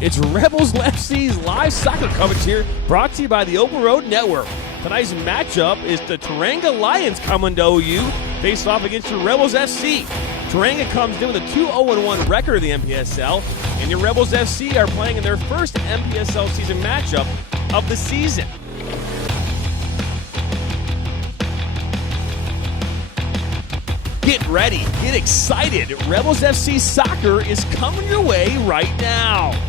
It's Rebels FC's live soccer coverage here, brought to you by the Open Road Network. Tonight's matchup is the Teranga Lions coming to OU, faced off against the Rebels FC. Teranga comes in with a 2-0-1 record in the MPSL, and your Rebels FC are playing in their first MPSL season matchup of the season. Get ready, get excited. Rebels FC soccer is coming your way right now.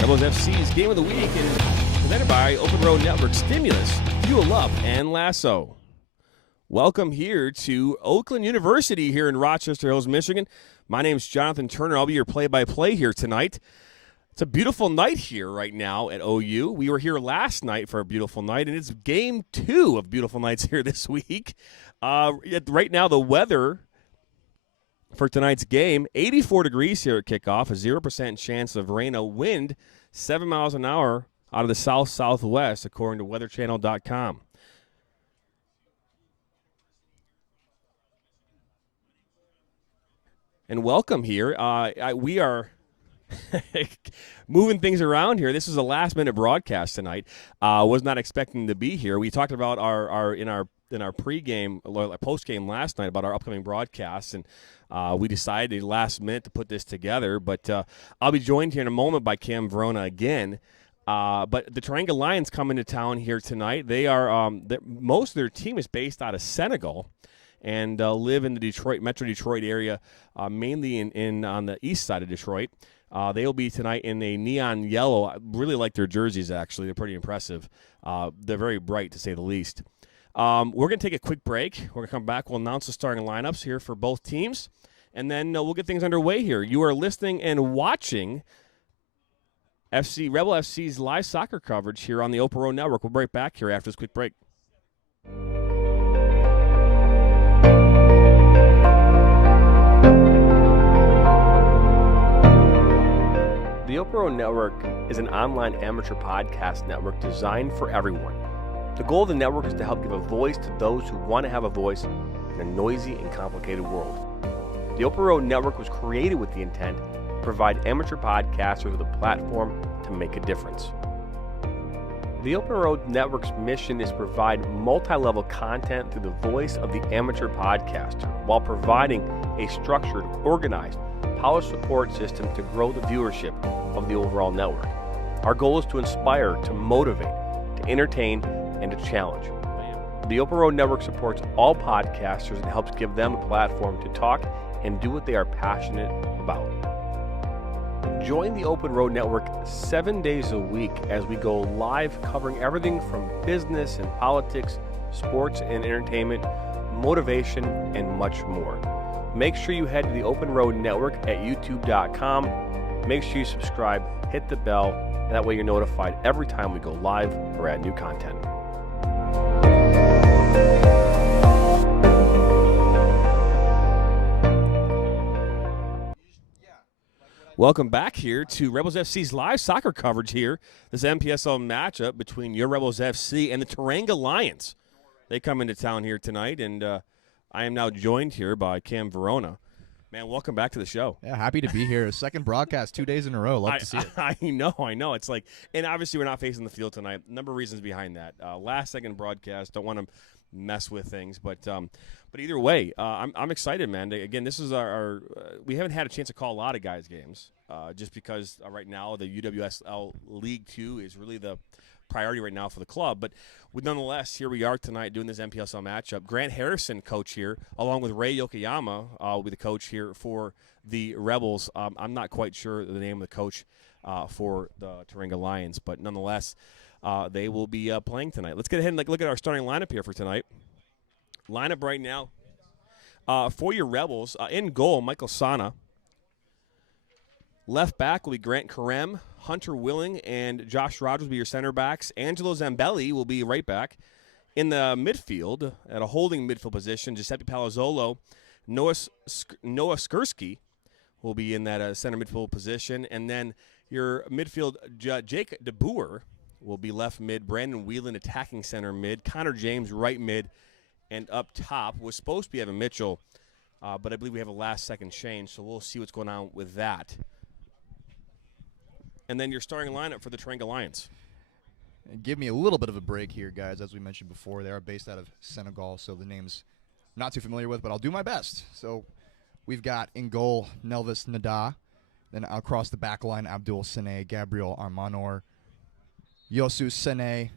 Rebels FC's Game of the Week is presented by Open Road Network, Stimulus, Fuel Up, and Lasso. Welcome here to Oakland University here in Rochester Hills, Michigan. My name is Jonathan Turner. I'll be your play-by-play here tonight. It's a beautiful night here right now at OU. We were here last night for a beautiful night, and it's game 2 of beautiful nights here this week. Right now, the weather for tonight's game, 84 degrees here at kickoff, a 0% chance of rain, a wind 7 miles an hour out of the south-southwest, according to weatherchannel.com. And welcome here. We are moving things around here. This is a last-minute broadcast tonight. Was not expecting to be here. We talked about in our pregame, postgame last night about our upcoming broadcasts, and we decided last minute to put this together. But I'll be joined here in a moment by Cam Verona again. But the Teranga Lions come into town here tonight. They are most of their team is based out of Senegal, and live in the Metro Detroit area, mainly in on the east side of Detroit. They will be tonight in a neon yellow. I really like their jerseys, actually. They're pretty impressive. They're very bright, to say the least. We're going to take a quick break. We're going to come back. We'll announce the starting lineups here for both teams, and then we'll get things underway here. You are listening and watching Rebel FC's live soccer coverage here on the Open Road Network. We'll be right back here after this quick break. The Open Road Network is an online amateur podcast network designed for everyone. The goal of the network is to help give a voice to those who want to have a voice in a noisy and complicated world. The Open Road Network was created with the intent to provide amateur podcasters with a platform to make a difference. The Open Road Network's mission is to provide multi-level content through the voice of the amateur podcaster while providing a structured, organized, polished support system to grow the viewership of the overall network. Our goal is to inspire, to motivate, to entertain, and to challenge. The Open Road Network supports all podcasters and helps give them a platform to talk and do what they are passionate about. Join the Open Road Network 7 days a week as we go live covering everything from business and politics, sports and entertainment, motivation, and much more. Make sure you head to the Open Road Network at youtube.com. Make sure you subscribe, hit the bell, and that way you're notified every time we go live or add new content. Welcome back here to Rebels FC's live soccer coverage here. This MPSL matchup between your Rebels FC and the Teranga Lions. They come into town here tonight, and I am now joined here by Cam Verona. Man, welcome back to the show. Yeah, happy to be here. A second broadcast 2 days in a row. Love to see it. I know. It's like, and obviously we're not facing the field tonight. Number of reasons behind that. Last second broadcast. Don't want to mess with things, but either way, I'm excited, man. Again, this is our we haven't had a chance to call a lot of guys' games, just because right now the UWSL League 2 is really the priority right now for the club. But nonetheless, here we are tonight doing this MPSL matchup. Grant Harrison, coach here, along with Ray Yokoyama, will be the coach here for the Rebels. I'm not quite sure the name of the coach for the Teranga Lions, but nonetheless, they will be playing tonight. Let's get ahead and look at our starting lineup here for tonight. Lineup right now for your Rebels. In goal, Michael Sana. Left back will be Grant Karem, Hunter Willing, and Josh Rogers will be your center backs. Angelo Zambelli will be right back. In the midfield, at a holding midfield position, Giuseppe Palazzolo, Noah Skursky will be in that center midfield position. And then your midfield, Jake DeBoer will be left mid, Brandon Whelan attacking center mid, Connor James right mid, and up top was supposed to be Evan Mitchell, but I believe we have a last-second change, so we'll see what's going on with that. And then your starting lineup for the Teranga Lions. Give me a little bit of a break here, guys. As we mentioned before, they are based out of Senegal, so the name's not too familiar with, but I'll do my best. So we've got in goal Nelvis Nada, then across the back line Abdul Sene, Gabriel Armanor, Yosu Sene,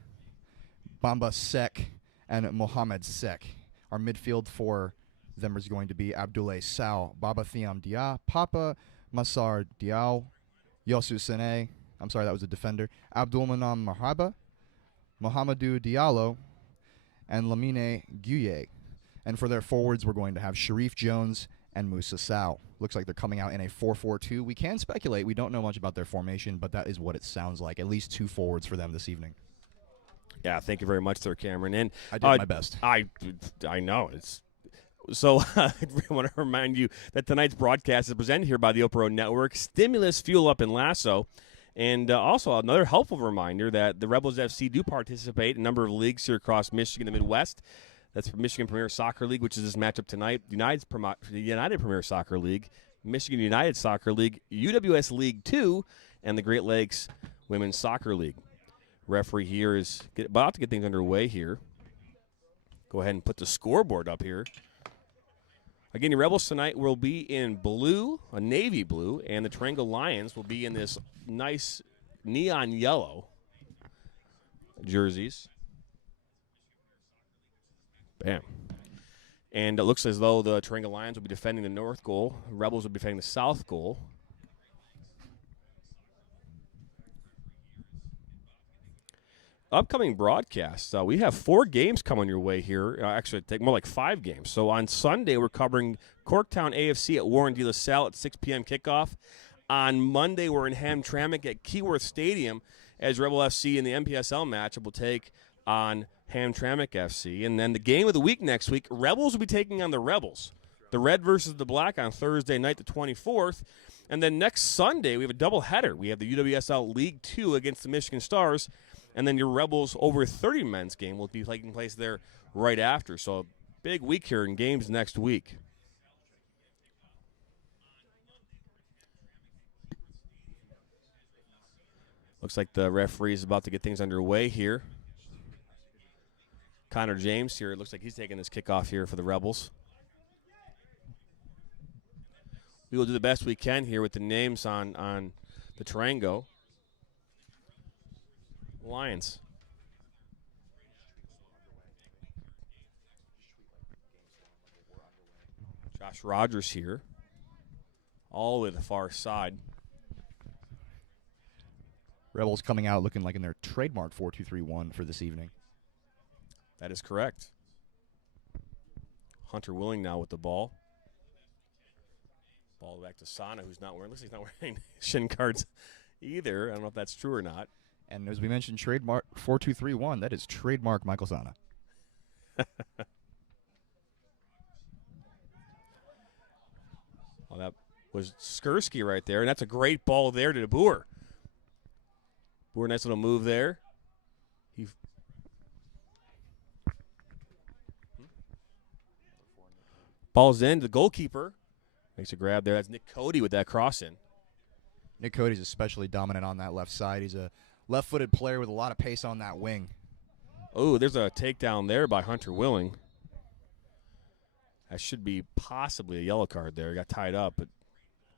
Bamba Sek, and Mohamed Sek. Our midfield for them is going to be Abdoulaye Sow, Baba Thiam Dia, Papa Masar Diao, Yosu Sene, I'm sorry, that was a defender, Abdul Manam Mahaba, Mohamedou Diallo, and Lamine Guye. And for their forwards, we're going to have Sharif Jones and Musa Sow. Looks like they're coming out in a 4-4-2. We can speculate. We don't know much about their formation, but that is what it sounds like. At least 2 forwards for them this evening. Yeah, thank you very much, sir, Cameron. And I did my best. I know. So I want to remind you that tonight's broadcast is presented here by the Oakland Network, Stimulus Fuel Up in Lasso. And also another helpful reminder that the Rebels FC do participate in a number of leagues here across Michigan and the Midwest. That's for Michigan Premier Soccer League, which is this matchup tonight. The United Premier Soccer League, Michigan United Soccer League, UWS League 2, and the Great Lakes Women's Soccer League. Referee here is about to get things underway here. Go ahead and put the scoreboard up here. Again, your Rebels tonight will be in blue, a navy blue, and the Teranga Lions will be in this nice neon yellow jerseys. Bam. And it looks as though the Teranga Lions will be defending the north goal. The Rebels will be defending the south goal. Upcoming broadcasts, we have 4 games coming your way here. Actually, take more like 5 games. So on Sunday, we're covering Corktown AFC at Warren De La Salle at 6 p.m. kickoff. On Monday, we're in Hamtramck at Keyworth Stadium as Rebel FC in the MPSL matchup will take on Hamtramck FC. And then the game of the week next week, Rebels will be taking on the Rebels. The red versus the black on Thursday night, the 24th. And then next Sunday, we have a doubleheader. We have the UWSL League 2 against the Michigan Stars. And then your Rebels over 30 men's game will be taking place there right after. So a big week here in games next week. Looks like the referee is about to get things underway here. Connor James here. It looks like he's taking this kickoff here for the Rebels. We will do the best we can here with the names on the Teranga Lions. Josh Rogers here, all the way to the far side. Rebels coming out looking like in their trademark 4-2-3-1 for this evening. That is correct. Hunter Willing now with the ball. Ball back to Sana, who's not wearing. Looks like he's not wearing shin guards either. I don't know if that's true or not. And as we mentioned, trademark 4-2-3-1. That is trademark Michael Sana. Well, that was Skursky right there, and that's a great ball there to DeBoer. Boer, nice little move there. Ball's in. The goalkeeper makes a grab there. That's Nick Cody with that cross in. Nick Cody's especially dominant on that left side. He's a left-footed player with a lot of pace on that wing. Oh, there's a takedown there by Hunter Willing. That should be possibly a yellow card there. He got tied up. But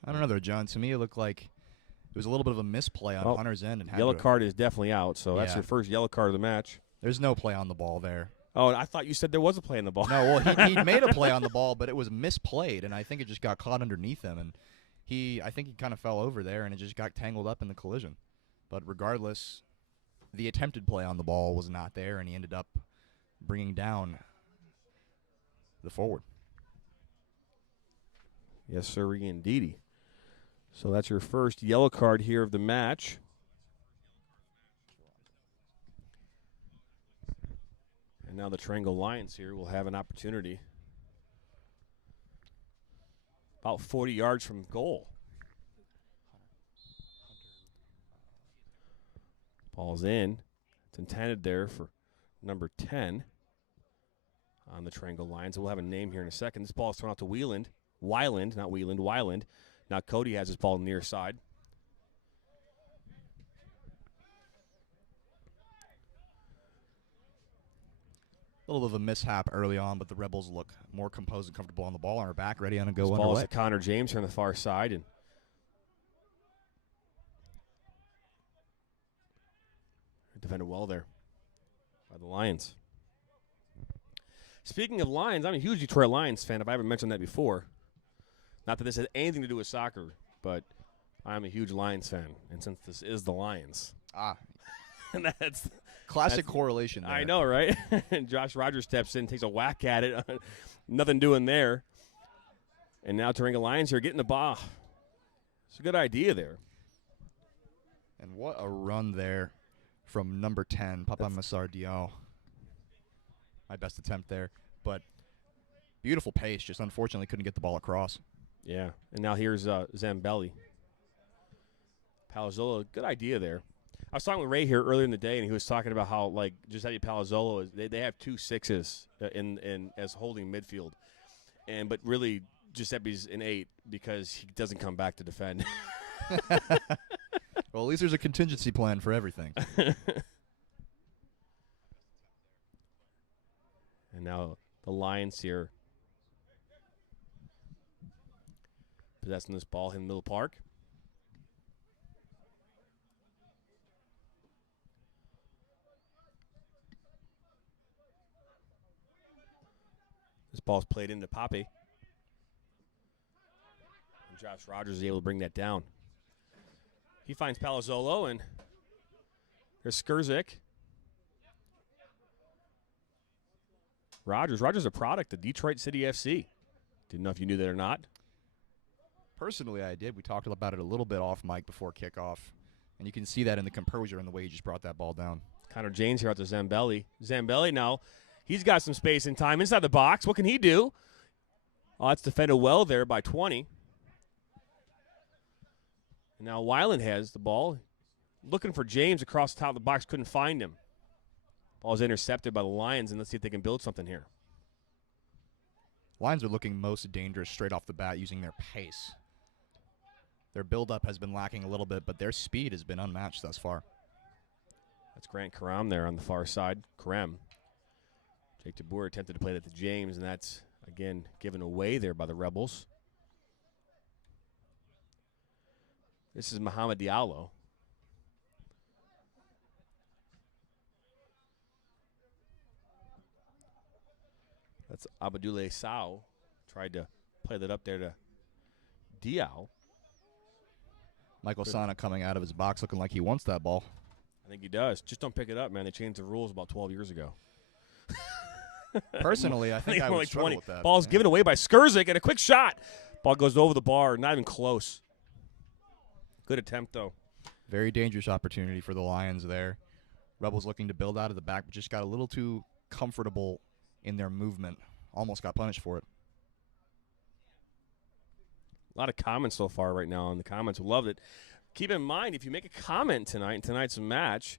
I don't know there, John. To me, it looked like it was a little bit of a misplay on Hunter's end. And yellow card is definitely out, so that's your first yellow card of the match. There's no play on the ball there. Oh, I thought you said there was a play on the ball. No, well, he made a play on the ball, but it was misplayed, and I think it just got caught underneath him. And I think he kind of fell over there, and it just got tangled up in the collision. But regardless, the attempted play on the ball was not there, and he ended up bringing down the forward. Yes, sir, indeedy. So that's your first yellow card here of the match. And And now the Teranga Lions here will have an opportunity about 40 yards from goal. Ball's in. It's intended there for number 10 on the Teranga Lions. We'll have a name here in a second. This ball is thrown out to Weiland. Weiland. Now Cody has his ball near side. A little bit of a mishap early on, but the Rebels look more composed and comfortable on the ball and are back, ready on a go This underway. ball is to Connor James here on the far side, and defended well there by the Lions. Speaking of Lions, I'm a huge Detroit Lions fan, if I haven't mentioned that before. Not that this has anything to do with soccer, but I'm a huge Lions fan, and since this is the Lions. And that's classic correlation there. I know, right? And Josh Rogers steps in, takes a whack at it. Nothing doing there. And now Teranga Lions here getting the ball. It's a good idea there. And what a run there from number 10, Papa Massar Diao. My best attempt there. But beautiful pace, just unfortunately couldn't get the ball across. Yeah, and now here's Zambelli. Palazzolo, good idea there. I was talking with Ray here earlier in the day, and he was talking about how, like, Giuseppe Palazzolo is they have 2 6s in as holding midfield, but really Giuseppe's an 8 because he doesn't come back to defend. Well, at least there's a contingency plan for everything. And now the Lions here possessing this ball in the middle park. This ball's played into Pape. And Josh Rogers is able to bring that down. He finds Palazzolo, and there's Skurzik. Rogers is a product of Detroit City FC. Didn't know if you knew that or not. Personally, I did. We talked about it a little bit off mic before kickoff, and you can see that in the composure and the way he just brought that ball down. Connor James here out to Zambelli. Zambelli now, he's got some space and time inside the box. What can he do? Oh, that's defended well there by 20. And now Weiland has the ball. Looking for James across the top of the box, couldn't find him. Ball's intercepted by the Lions, and let's see if they can build something here. Lions are looking most dangerous straight off the bat using their pace. Their build-up has been lacking a little bit, but their speed has been unmatched thus far. That's Grant Karam there on the far side. Karam. Jake DeBoer attempted to play that to James, and that's, again, given away there by the Rebels. This is Mohamed Diallo. That's Abdoulaye Sow. Tried to play that up there to Diao. Michael Sana coming out of his box looking like he wants that ball. I think he does. Just don't pick it up, man. They changed the rules about 12 years ago. Personally, I think I would struggle with that. Ball's given away by Skurzik, and a quick shot. Ball goes over the bar, not even close. Good attempt, though. Very dangerous opportunity for the Lions there. Rebels looking to build out of the back, but just got a little too comfortable in their movement. Almost got punished for it. A lot of comments so far right now in the comments. Loved it. Keep in mind, if you make a comment tonight in tonight's match,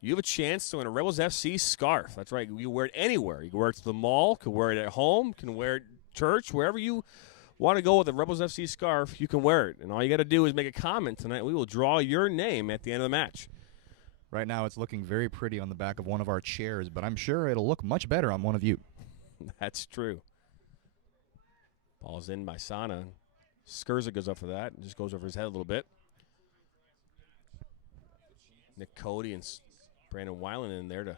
you have a chance to win a Rebels FC scarf. That's right. You can wear it anywhere. You can wear it to the mall, can wear it at home, can wear it at church, wherever you want to go with a Rebels FC scarf, you can wear it. And all you got to do is make a comment tonight. We will draw your name at the end of the match. Right now it's looking very pretty on the back of one of our chairs, but I'm sure it'll look much better on one of you. That's true. Ball's in by Sana. Skurza goes up for that and just goes over his head a little bit. Nick Cody and Brandon Weiland in there to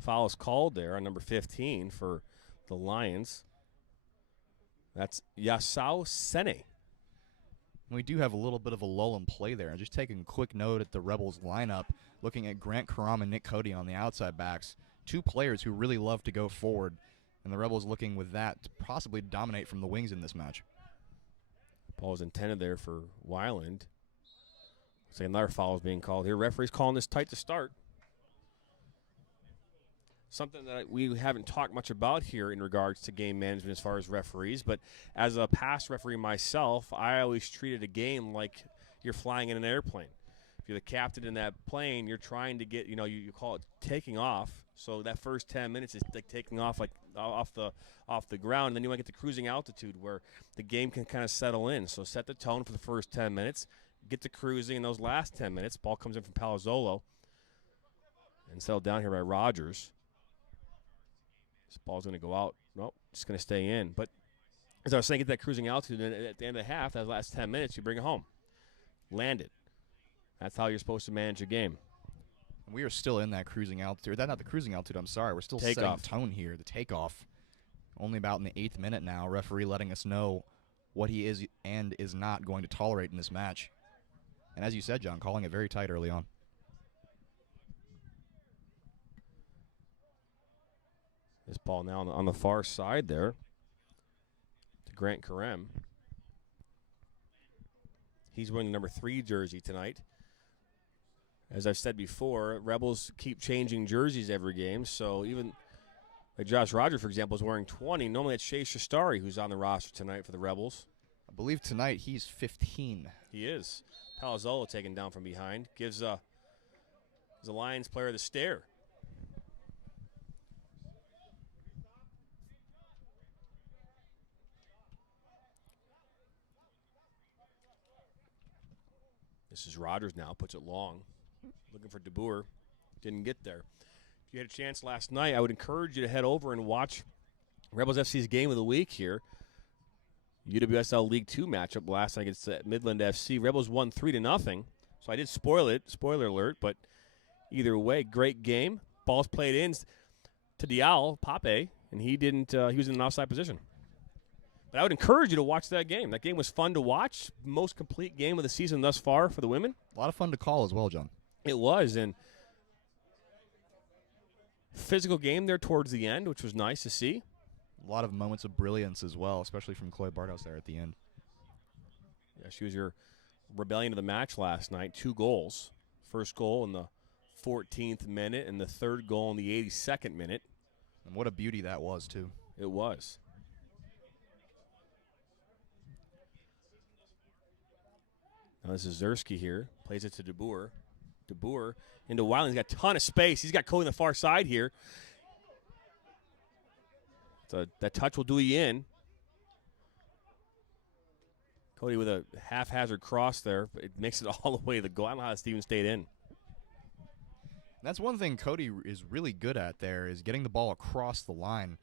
foul is called there on number 15 for the Lions. That's Yasau Sene. We do have a little bit of a lull in play there. And just taking a quick note at the Rebels lineup, looking at Grant Karam and Nick Cody on the outside backs, two players who really love to go forward, and the Rebels looking with that to possibly dominate from the wings in this match. Ball is intended there for Weiland. So another foul is being called here. Referee's calling this tight to start. Something that we haven't talked much about here in regards to game management as far as referees, but as a past referee myself, I always treated a game like you're flying in an airplane. If you're the captain in that plane, you're trying to get, you call it taking off. So that first 10 minutes is like taking off like off the ground, and then you want to get to cruising altitude where the game can kind of settle in. So set the tone for the first 10 minutes, get to cruising in those last 10 minutes. Ball comes in from Palazzolo and settled down here by Rogers. This ball's going to go out. Nope, just going to stay in. But as I was saying, get that cruising altitude, and at the end of the half, that last 10 minutes, you bring it home. Land it. That's how you're supposed to manage a game. We are still in that cruising altitude. That's not the cruising altitude, I'm sorry. We're still setting the tone here, the takeoff. Only about in the 8th minute now, referee letting us know what he is and is not going to tolerate in this match. And as you said, John, calling it very tight early on. This ball now on the far side there to Grant Karem. He's wearing the number 3 jersey tonight. As I've said before, Rebels keep changing jerseys every game, so even like Josh Rogers, for example, is wearing 20. Normally it's Shea Shastari who's on the roster tonight for the Rebels. I believe tonight he's 15. He is. Palazzolo taken down from behind. Gives the Lions player the stare. This is Rogers now, puts it long. Looking for DeBoer. Didn't get there. If you had a chance last night, I would encourage you to head over and watch Rebels FC's game of the week here. UWSL League 2 matchup last night against Midland FC. Rebels won 3-0. So I did spoil it, spoiler alert, but either way, great game. Ball's played in to Dial, Pape, and he was in an offside position. But I would encourage you to watch that game. That game was fun to watch. Most complete game of the season thus far for the women. A lot of fun to call as well, John. It was, and physical game there towards the end, which was nice to see. A lot of moments of brilliance as well, especially from Chloe Barthouse there at the end. Yeah, she was your rebellion of the match last night. 2 goals. First goal in the 14th minute and the third goal in the 82nd minute. And what a beauty that was, too. It was. Now this is Zersky here. Plays it to DeBoer. DeBoer into Wiley. He's got a ton of space. He's got Cody on the far side here. So that touch will do you in. Cody with a haphazard cross there. But it makes it all the way to the goal. I don't know how Steven stayed in. That's one thing Cody is really good at there is getting the ball across the line.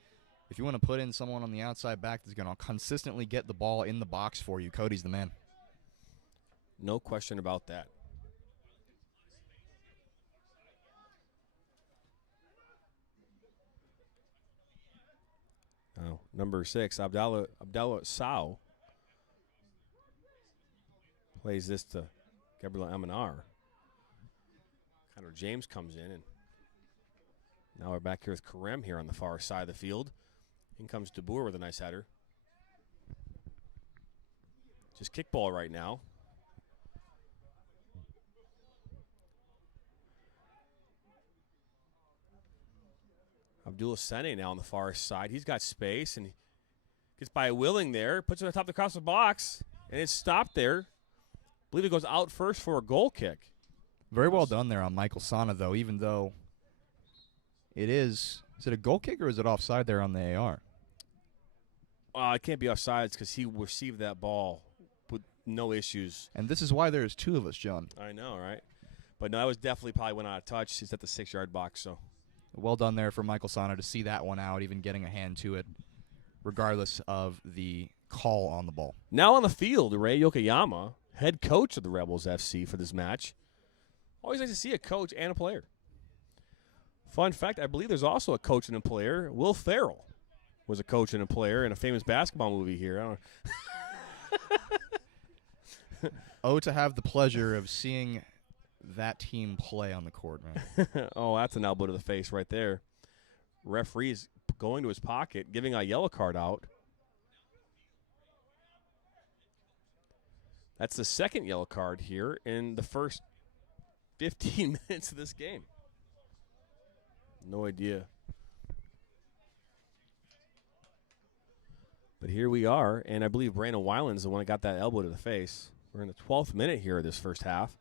If you want to put in someone on the outside back that's going to consistently get the ball in the box for you, Cody's the man. No question about that. Oh, number 6, Abdallah Sow plays this to Gabriela Amanar. Connor James comes in, and now we're back here with Karem here on the far side of the field. In comes DeBoer with a nice header. Just kickball right now. Abdullah Sene now on the far side. He's got space and gets by Willing there. Puts it on top of the cross the box, and it's stopped there. I believe it goes out first for a goal kick. Very well done there on Michael Sana, though, even though it is it a goal kick or is it offside there on the AR? It can't be offsides because he received that ball with no issues. And this is why there's 2 of us, John. I know, right? But no, that was definitely probably went out of touch. He's at the 6-yard box, so. Well done there for Michael Sana to see that one out, even getting a hand to it, regardless of the call on the ball. Now on the field, Ray Yokoyama, head coach of the Rebels FC for this match. Always nice to see a coach and a player. Fun fact, I believe there's also a coach and a player. Will Ferrell was a coach and a player in a famous basketball movie here. I don't Oh, to have the pleasure of seeing that team play on the court, man. Oh, that's an elbow to the face right there. Referee's going to his pocket, giving a yellow card out. That's the second yellow card here in the first 15 minutes of this game. No idea. But here we are, and I believe Brandon Weiland's the one that got that elbow to the face. We're in the 12th minute here of this first half.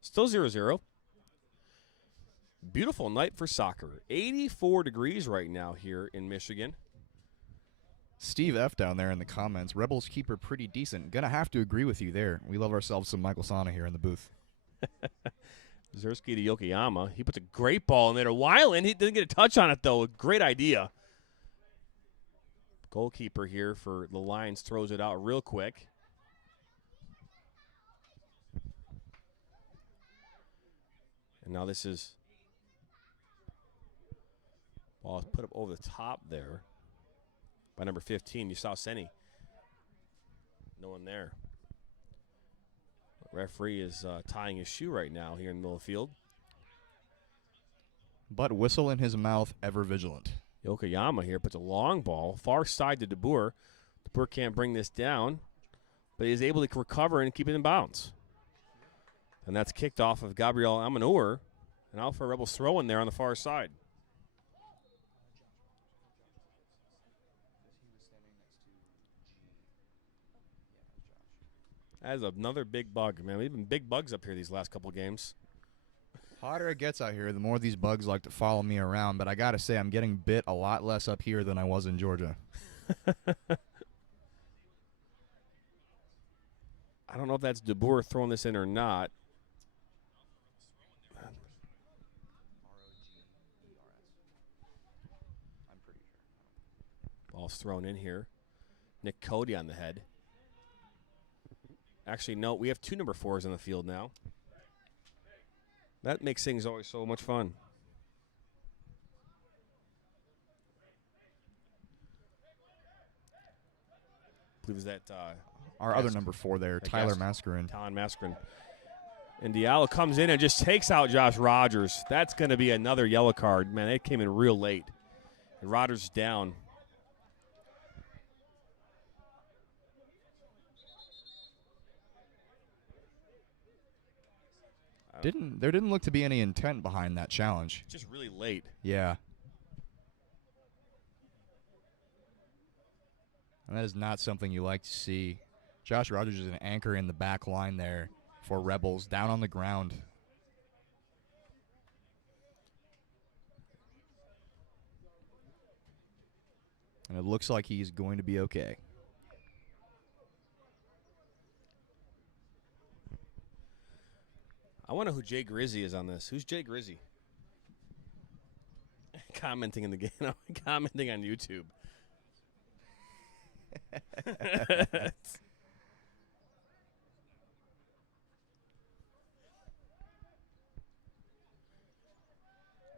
Still 0-0. Beautiful night for soccer. 84 degrees right now here in Michigan. Steve F. down there in the comments, Rebels keeper pretty decent. Gonna have to agree with you there. We love ourselves some Michael Sana here in the booth. Zersky to Yokoyama. He puts a great ball in there to Weiland. He didn't get a touch on it, though. Great idea. Goalkeeper here for the Lions throws it out real quick. And now this is ball is put up over the top there by number 15. You saw Senni. No one there. The referee is tying his shoe right now here in the middle of the field. But whistle in his mouth, ever vigilant. Yokoyama here puts a long ball far side to DeBoer. DeBoer can't bring this down, but he's able to recover and keep it in bounds. And that's kicked off of Gabriel Amanur. And Alpha Rebels throw in there on the far side. That is another big bug, man. We've been big bugs up here these last couple games. Hotter it gets out here, the more these bugs like to follow me around. But I got to say, I'm getting bit a lot less up here than I was in Georgia. I don't know if that's DeBoer throwing this in or not. Ball's thrown in here. Nick Cody on the head. Actually, no, we have two number 4s on the field now. That makes things always so much fun. I believe that our other number 4 there, Tyler Mascarin. Tyler Mascarin. And Diallo comes in and just takes out Josh Rogers. That's going to be another yellow card. Man, it came in real late. And Rogers is down. There didn't look to be any intent behind that challenge. Just really late. Yeah. And that is not something you like to see. Josh Rogers is an anchor in the back line there for Rebels, down on the ground. And it looks like he's going to be okay. I wonder who Jay Grizzy is on this. Who's Jay Grizzy? Commenting in the game. Commenting on YouTube.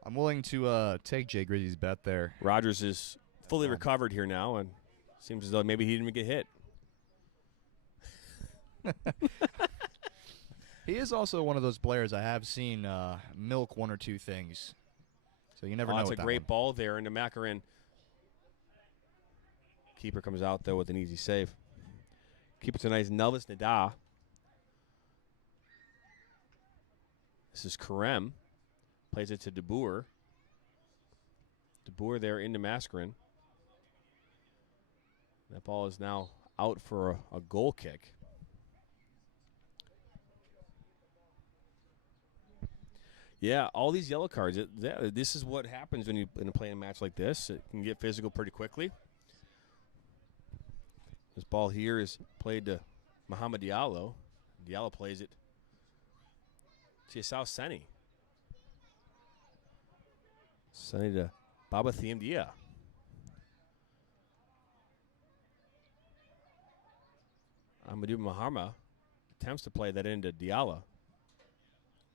I'm willing to take Jay Grizzy's bet there. Rogers is fully recovered here now, and seems as though maybe he didn't even get hit. He is also one of those players I have seen milk one or two things. So you never know. That's with a great ball there into Macarin. Keeper comes out, though, with an easy save. Keeper tonight is Nelvis Nada. This is Karem. Plays it to DeBoer. DeBoer there into Mascarin. That ball is now out for a goal kick. Yeah, all these yellow cards. This is what happens when you play a match like this. It can get physical pretty quickly. This ball here is played to Muhammad Diallo. Diallo plays it to South Senni. Senni to Baba Thiamdia. Amadou Mahama attempts to play that into Diallo.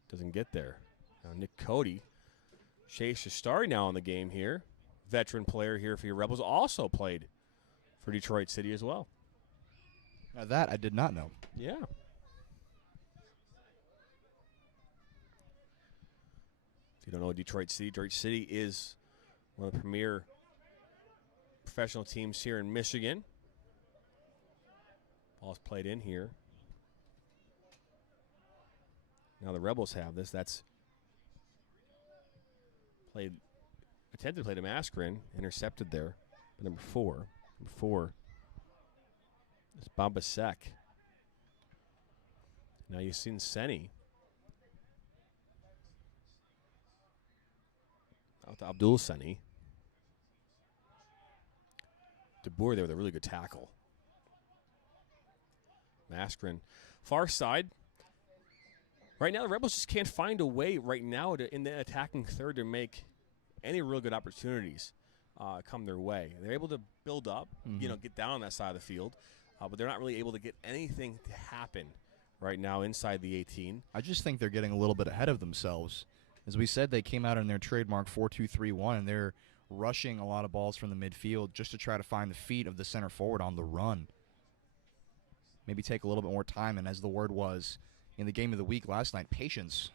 Doesn't get there. Now Nick Cody. Shea Shastari now in the game here. Veteran player here for your Rebels. Also played for Detroit City as well. Now that I did not know. Yeah. If you don't know Detroit City is one of the premier professional teams here in Michigan. Ball's played in here. Now the Rebels have this. That's attempted to play to Mascarin, intercepted there. Number 4 is Bombasek. Now you've seen Senni. Out to Abdul Senni. DeBoer there with a really good tackle. Mascarin. Far side. Right now, the Rebels just can't find a way right now in the attacking third to make any real good opportunities come their way. They're able to build up, get down on that side of the field, but they're not really able to get anything to happen right now inside the 18. I just think they're getting a little bit ahead of themselves. As we said, they came out in their trademark 4-2-3-1, and they're rushing a lot of balls from the midfield just to try to find the feet of the center forward on the run. Maybe take a little bit more time, and as the word was in the game of the week last night, patience,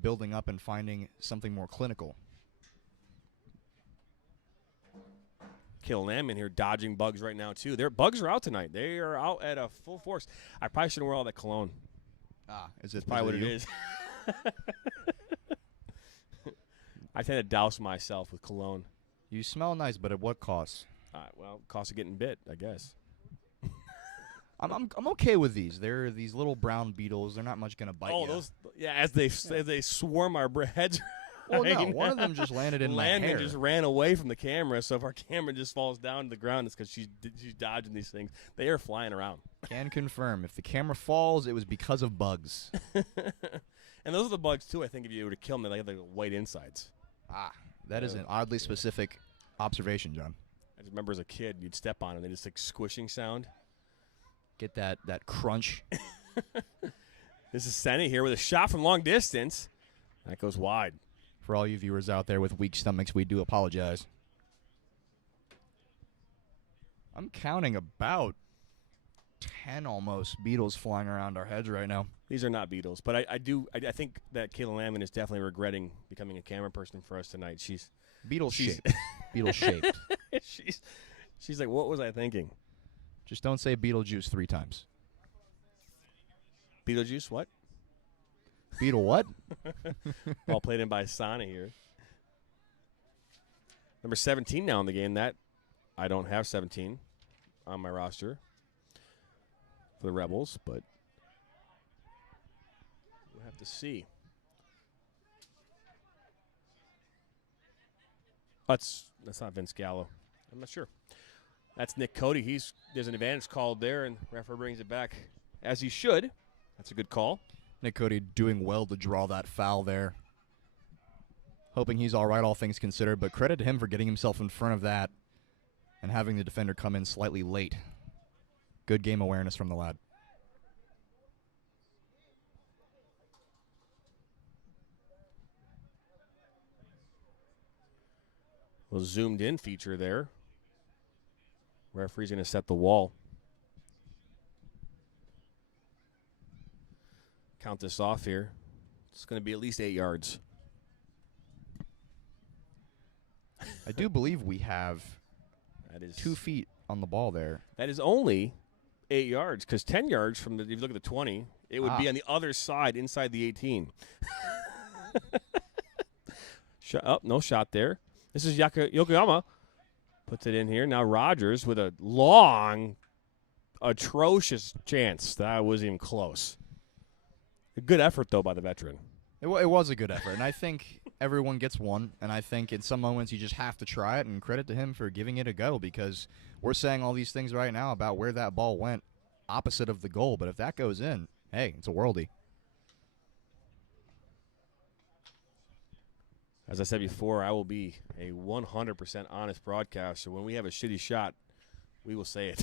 building up and finding something more clinical. Killam in here dodging bugs right now, too. Their bugs are out tonight. They are out at a full force. I probably shouldn't wear all that cologne. Is it probably what it is? I tend to douse myself with cologne. You smell nice, but at what cost? Cost of getting bit, I guess. I'm okay with these. They're these little brown beetles. They're not much gonna bite you. Those, as they swarm our heads. Well, no, one of them just landed in my hair. Landon just ran away from the camera, so if our camera just falls down to the ground, it's because she's dodging these things. They are flying around. Can confirm. If the camera falls, it was because of bugs. And those are the bugs, too, I think, if you were to kill them, they have the white insides. That is an oddly specific observation, John. I just remember as a kid, you'd step on them, they just squishing sound. Get that crunch. This is Senni here with a shot from long distance. That goes wide. For all you viewers out there with weak stomachs, we do apologize. I'm counting about 10 almost beetles flying around our heads right now. These are not beetles, but I think that Kayla Lamman is definitely regretting becoming a camera person for us tonight. She's beetle-shaped. Beetle-shaped. She's like, what was I thinking? Just don't say Beetlejuice 3 times. Beetlejuice, what? Beetle what? Ball played in by Sana here. Number 17 now in the game. That I don't have 17 on my roster for the Rebels, but we'll have to see. That's not Vince Gallo. I'm not sure. That's Nick Cody. There's an advantage called there, and referee brings it back as he should. That's a good call. Nick Cody doing well to draw that foul there. Hoping he's all right, all things considered, but credit to him for getting himself in front of that and having the defender come in slightly late. Good game awareness from the lad. Little zoomed in feature there. Referee's going to set the wall. Count this off here. It's going to be at least 8 yards. I do believe we have that is 2 feet on the ball there. That is only 8 yards, because 10 yards from if you look at the 20, it would be on the other side inside the 18. No shot there. This is Yokoyama. Puts it in here. Now Rogers with a long, atrocious chance. That wasn't even close. A good effort, though, by the veteran. It was a good effort, and I think everyone gets one, and I think in some moments you just have to try it, and credit to him for giving it a go, because we're saying all these things right now about where that ball went opposite of the goal, but if that goes in, hey, it's a worldie. As I said before, I will be a 100% honest broadcaster. When we have a shitty shot, we will say it.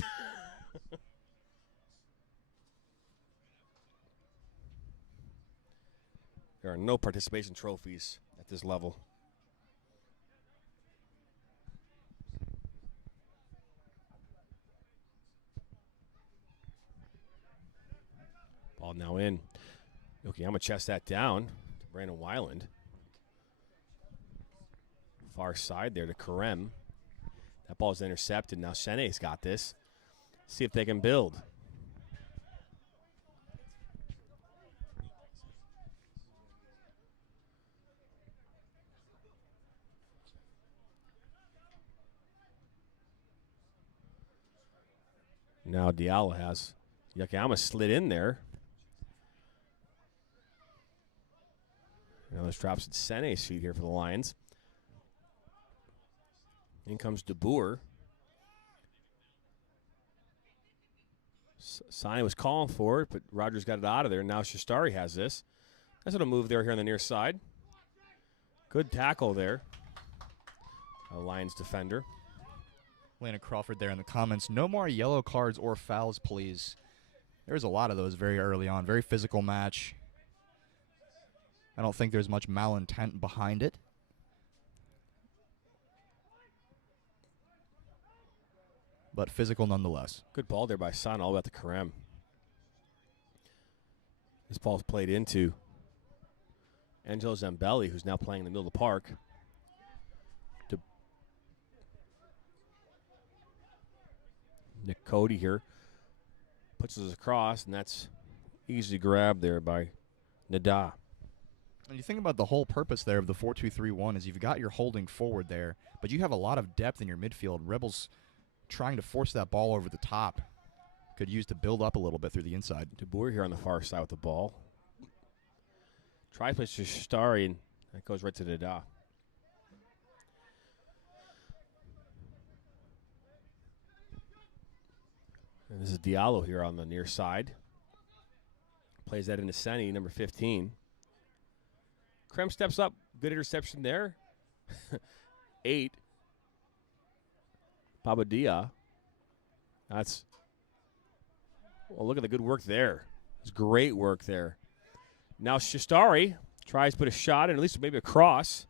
There are no participation trophies at this level. Ball now in. Okay, I'm going to chest that down to Brandon Weiland. Far side there to Karem. That ball's intercepted. Now Chene's got this. See if they can build. Now Diallo has Yakayama slid in there. Now this drops at Sene's feet here for the Lions. In comes DeBoer. Sane was calling for it, but Rogers got it out of there. Now Shastari has this. Nice little move there here on the near side. Good tackle there. A Lions defender. Lana Crawford there in the comments. No more yellow cards or fouls, please. There's a lot of those very early on. Very physical match. I don't think there's much malintent behind it. But physical nonetheless. Good ball there by San, all about the Karem. This ball's played into Angelo Zambelli, who's now playing in the middle of the park. Nick Cody here puts us across, and that's easy grab there by Nada. And you think about the whole purpose there of the 4-2-3-1 is you've got your holding forward there, but you have a lot of depth in your midfield. Rebels trying to force that ball over the top could use to build up a little bit through the inside. DeBoer here on the far side with the ball. Tries to Shastari, and that goes right to Nada. And this is Diallo here on the near side. Plays that into Seni, number 15. Krem steps up. Good interception there. 8. Babadia. That's, well, look at the good work there. It's great work there. Now Shastari tries to put a shot in, at least maybe a cross.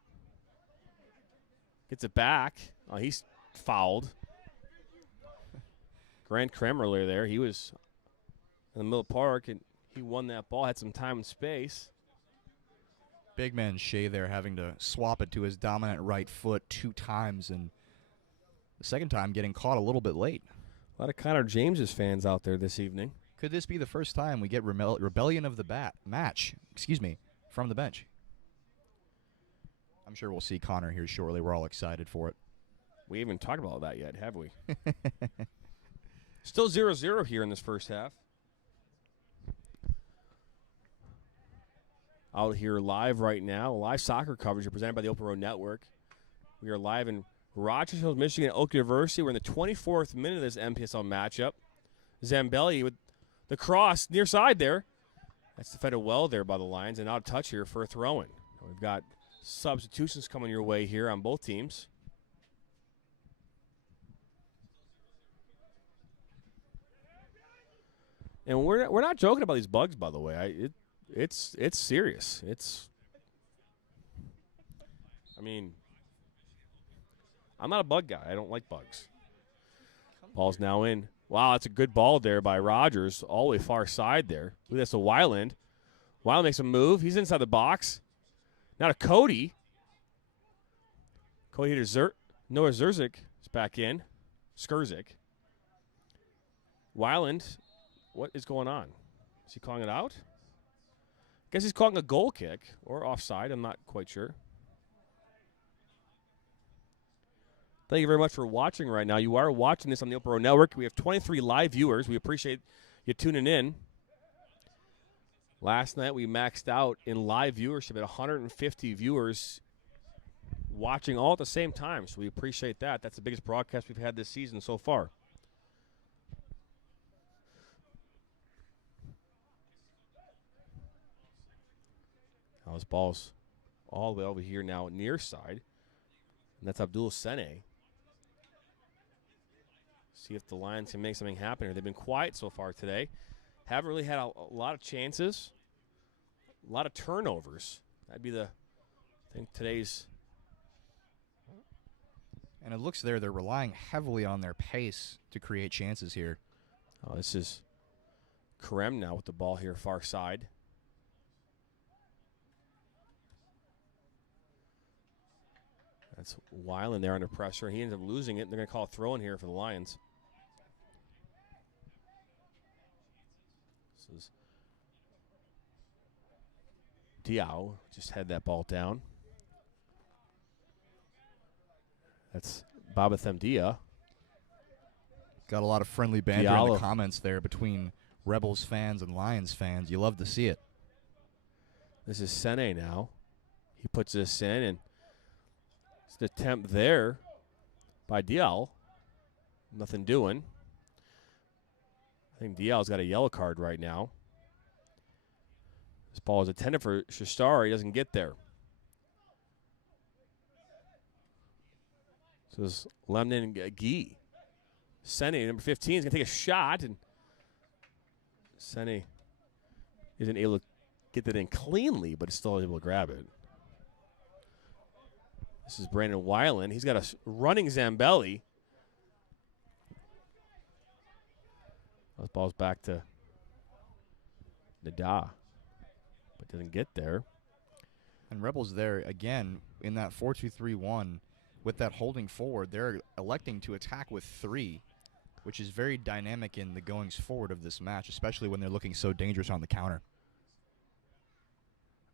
Gets it back. Oh, he's fouled. Grant Krem earlier there. He was in the middle of the park, and he won that ball, had some time and space. Big man Shea there having to swap it to his dominant right foot 2 times, and the second time getting caught a little bit late. A lot of Connor James's fans out there this evening. Could this be the first time we get rebellion of the match, from the bench? I'm sure we'll see Connor here shortly. We're all excited for it. We haven't talked about that yet, have we? Still 0-0 here in this first half. Out here live right now, live soccer coverage presented by the Open Road Network. We are live in Rochester Hills, Michigan, at Oakland University. We're in the 24th minute of this MPSL matchup. Zambelli with the cross near side there. That's defended well there by the Lions, and out of touch here for a throw-in. We've got substitutions coming your way here on both teams. And we're not joking about these bugs, by the way. It's serious. I mean, I'm not a bug guy. I don't like bugs. Ball's now in. Wow, that's a good ball there by Rogers, all the way far side there. Look, that's a Weiland. Weiland makes a move. He's inside the box. Now to Cody. Cody hit Noah Zerzik is back in. Skurzik. Weiland, what is going on? Is he calling it out? I guess he's calling a goal kick or offside. I'm not quite sure. Thank you very much for watching right now. You are watching this on the Open Road Network. We have 23 live viewers. We appreciate you tuning in. Last night we maxed out in live viewership at 150 viewers watching all at the same time, so we appreciate that. That's the biggest broadcast we've had this season so far. Now this ball's all the way over here now near side, and that's Abdul Sene. See if the Lions can make something happen here. They've been quiet so far today. Haven't really had a lot of chances. A lot of turnovers. That'd be I think today's. And it looks they're relying heavily on their pace to create chances here. Oh, this is Karem now with the ball here far side. That's Weiland there under pressure. He ends up losing it. They're going to call a throw-in here for the Lions. This is Diao. Just had that ball down. That's Babathemdia. Got a lot of friendly banter in Diallo. the comments there between Rebels fans and Lions fans. You love to see it. This is Sene now. He puts this in, and it's an attempt there by Diallo. Nothing doing. I think Diallo's got a yellow card right now. This ball is intended for Shastari. He doesn't get there. So it's Lemon and Gee. Sene, number 15, is going to take a shot, and Sene isn't able to get that in cleanly, but is still able to grab it. This is Brandon Weiland. He's got a running Zambelli. Those balls back to Nada, but doesn't get there. And Rebels there, again, in that 4-2-3-1, with that holding forward, they're electing to attack with 3, which is very dynamic in the goings forward of this match, especially when they're looking so dangerous on the counter.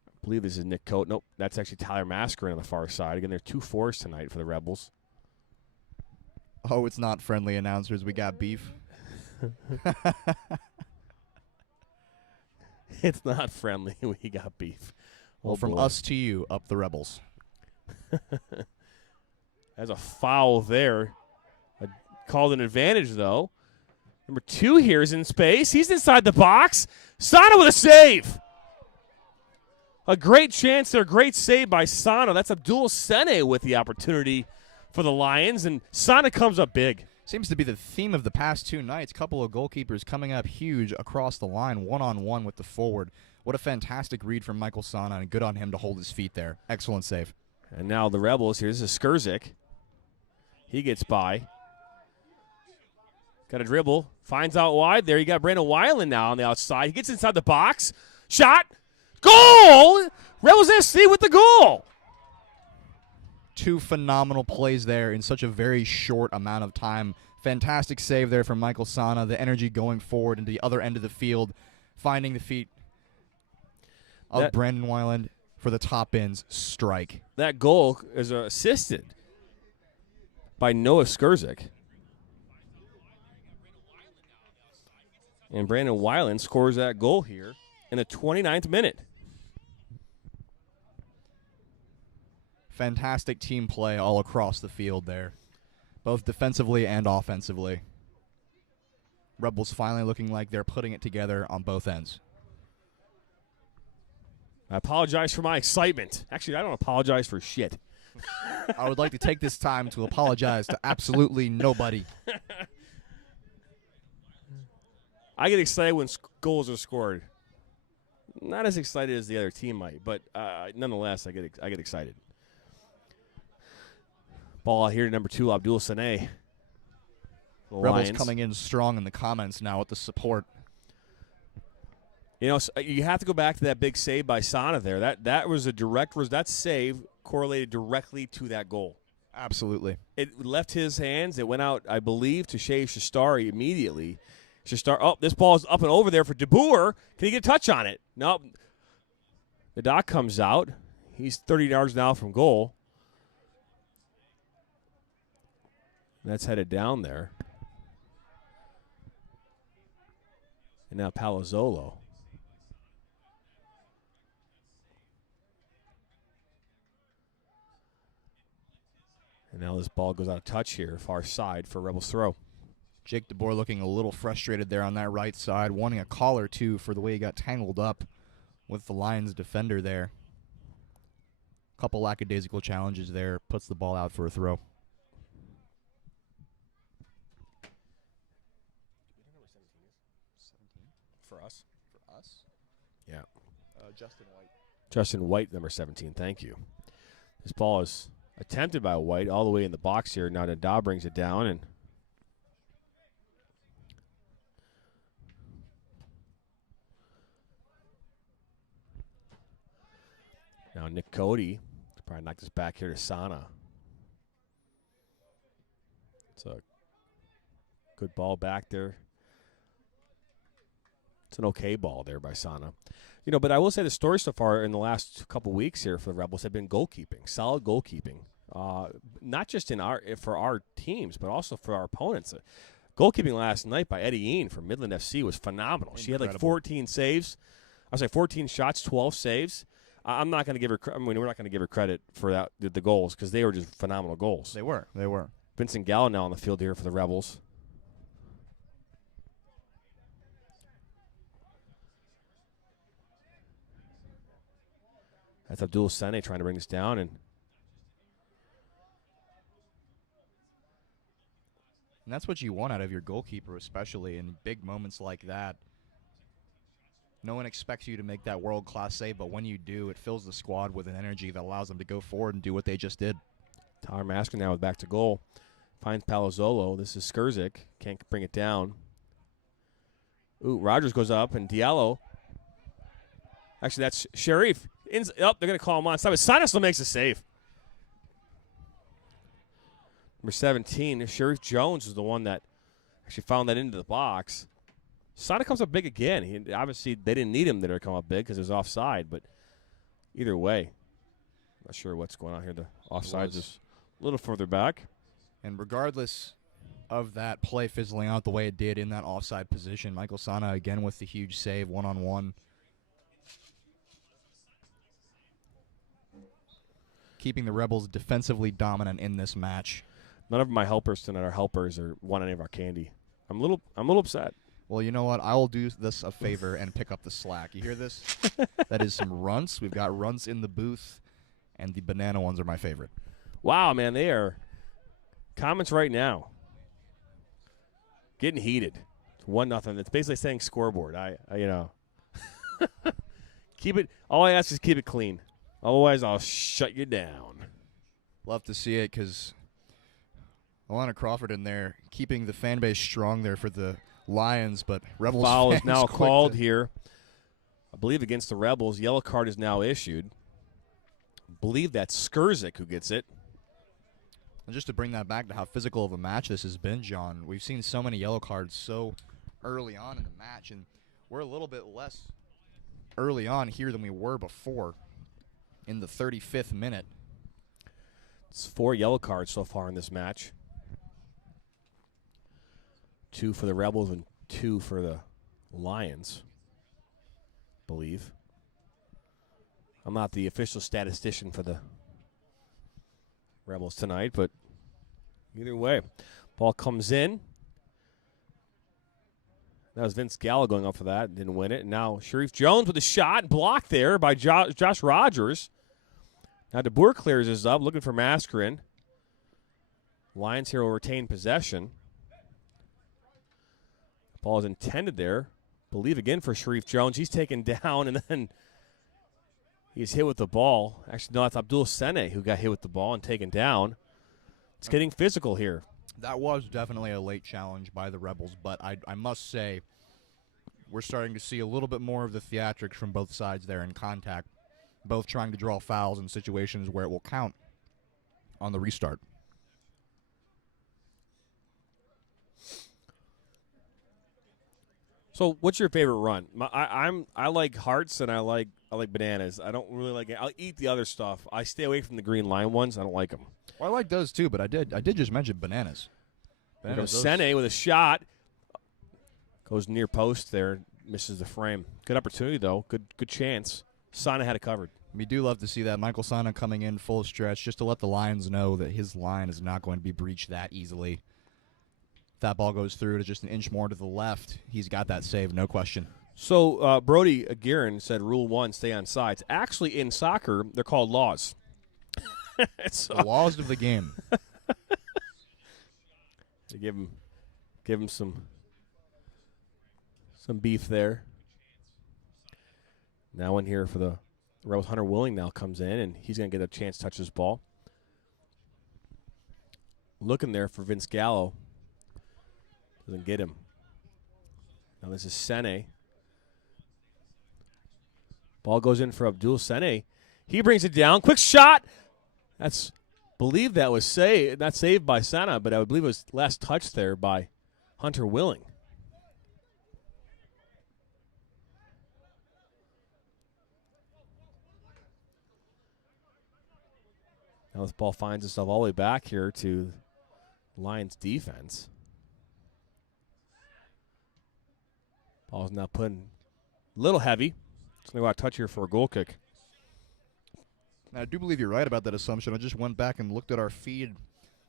I believe this is Nick Coate. Nope, that's actually Tyler Mascarin on the far side. Again, they're 2-4s tonight for the Rebels. Oh, it's not friendly announcers. We got beef. It's not friendly. We got beef. Well, from us to you, up the Rebels. There's a foul there. Called an advantage, though. Number 2 here is in space. He's inside the box. Sano with a save. A great chance there. Great save by Sano. That's Abdul Sene with the opportunity for the Lions, and Sano comes up big. Seems to be the theme of the past 2 nights. Couple of goalkeepers coming up huge across the line, one-on-one with the forward. What a fantastic read from Michael Sana, and good on him to hold his feet there. Excellent save. And now the Rebels here. This is Skurzik. He gets by. Got a dribble. Finds out wide there. You got Brandon Weiland now on the outside. He gets inside the box. Shot. Goal! Rebels SC with the goal. 2 phenomenal plays there in such a very short amount of time. Fantastic save there from Michael Sana. The energy going forward into the other end of the field, finding the feet of Brandon Weiland for the top ends strike. That goal is assisted by Noah Skurzik. And Brandon Weiland scores that goal here in the 29th minute. Fantastic team play all across the field there, both defensively and offensively. Rebels finally looking like they're putting it together on both ends. I apologize for my excitement. Actually, I don't apologize for shit. I would like to take this time to apologize to absolutely nobody. I get excited when goals are scored. Not as excited as the other team might, but nonetheless, I get excited. Ball out here to number 2, Abdul Sene. Rebels coming in strong in the comments now with the support. You know, you have to go back to that big save by Sana there. That was a direct that save correlated directly to that goal. Absolutely. It left his hands. It went out, I believe, to Shea Shastari immediately. This ball is up and over there for De Boer. Can he get a touch on it? Nope. The doc comes out. He's 30 yards now from goal. That's headed down there. And now Palazzolo. And now this ball goes out of touch here, far side for Rebels throw. Jake De Boer looking a little frustrated there on that right side, wanting a call or two for the way he got tangled up with the Lions defender there. Couple lackadaisical challenges there, puts the ball out for a throw. For us? For us? Yeah. Justin White. Justin White, number 17. Thank you. This ball is attempted by White all the way in the box here. Now Nada brings it down, and now Nick Cody probably knock this back here to Sana. It's a good ball back there. It's an okay ball there by Sana. You know, but I will say the story so far in the last couple weeks here for the Rebels have been goalkeeping, solid goalkeeping. Not just for our teams, but also for our opponents. Goalkeeping last night by Eddie Ean from Midland FC was phenomenal. She had like 14 saves. I was like 14 shots, 12 saves. I'm not going to give her. I mean, we're not going to give her credit for that the goals because they were just phenomenal goals. They were. Vincent Gallo now on the field here for the Rebels. That's Abdul Sene trying to bring this down, and that's what you want out of your goalkeeper, especially in big moments like that. No one expects you to make that world-class save, but when you do, it fills the squad with an energy that allows them to go forward and do what they just did. Tyler Masker now with back to goal. Finds Palazzolo. This is Skurzik. Can't bring it down. Ooh, Rogers goes up, and Diallo. Actually, that's Sharif. They're going to call him on. Stop it. Sana still makes a save. Number 17, Sharif Jones is the one that actually found that into the box. Sana comes up big again. Obviously, they didn't need him to come up big because it was offside, but either way, not sure what's going on here. The offside is a little further back. And regardless of that play fizzling out the way it did in that offside position, Michael Sana again with the huge save, one-on-one. Keeping the Rebels defensively dominant in this match. None of my helpers tonight are helpers or want any of our candy. I'm a little upset. Well, you know what? I will do this a favor and pick up the slack. You hear this? That is some runts. We've got runts in the booth, and the banana ones are my favorite. Wow, man, they are comments right now. Getting heated. It's 1-0. It's basically saying scoreboard. I keep it. All I ask is keep it clean. Otherwise, I'll shut you down. Love to see it because Alana Crawford in there keeping the fan base strong there for the Lions, but Rebels foul fans is now called here. I believe against the Rebels. Yellow card is now issued. I believe that's Skurzik who gets it. And just to bring that back to how physical of a match this has been, John, we've seen so many yellow cards so early on in the match, and we're a little bit less early on here than we were before in the 35th minute. It's 4 yellow cards so far in this match. 2 for the Rebels and 2 for the Lions, I believe. I'm not the official statistician for the Rebels tonight, but either way, ball comes in. That was Vince Gallo going up for that. Didn't win it. And now Sharif Jones with a shot blocked there by Josh Rogers. Now DeBoer clears this up, looking for Mascarin. Lions here will retain possession. Ball is intended there. Believe again for Sharif Jones. He's taken down, and then he's hit with the ball. Actually, no, that's Abdul Sene who got hit with the ball and taken down. It's getting physical here. That was definitely a late challenge by the Rebels, but I must say we're starting to see a little bit more of the theatrics from both sides there in contact, both trying to draw fouls in situations where it will count on the restart. So, what's your favorite run? I like hearts and I like bananas. I don't really like it. I'll eat the other stuff. I stay away from the green line ones. I don't like them. Well, I like those too, but I did just mention bananas. Sene with a shot. Goes near post there, misses the frame. Good opportunity though. Good chance. Sana had it covered. We do love to see that. Michael Sana coming in full stretch just to let the Lions know that his line is not going to be breached that easily. If that ball goes through to just an inch more to the left, he's got that save, no question. So Brody Aguirre said Rule 1, stay on sides. Actually, in soccer, they're called laws. The laws of the game. They give him some beef there. Now in here for the Rebels, Hunter Willing now comes in, and he's going to get a chance to touch this ball. Looking there for Vince Gallo. Doesn't get him. Now this is Sene. Ball goes in for Abdul Sene. He brings it down. Quick shot. Believe that was not saved by Sana, but I would believe it was last touch there by Hunter Willing. Now this ball finds itself all the way back here to Lions defense. Ball's now putting a little heavy. It's going to go out touch here for a goal kick. Now, I do believe you're right about that assumption. I just went back and looked at our feed.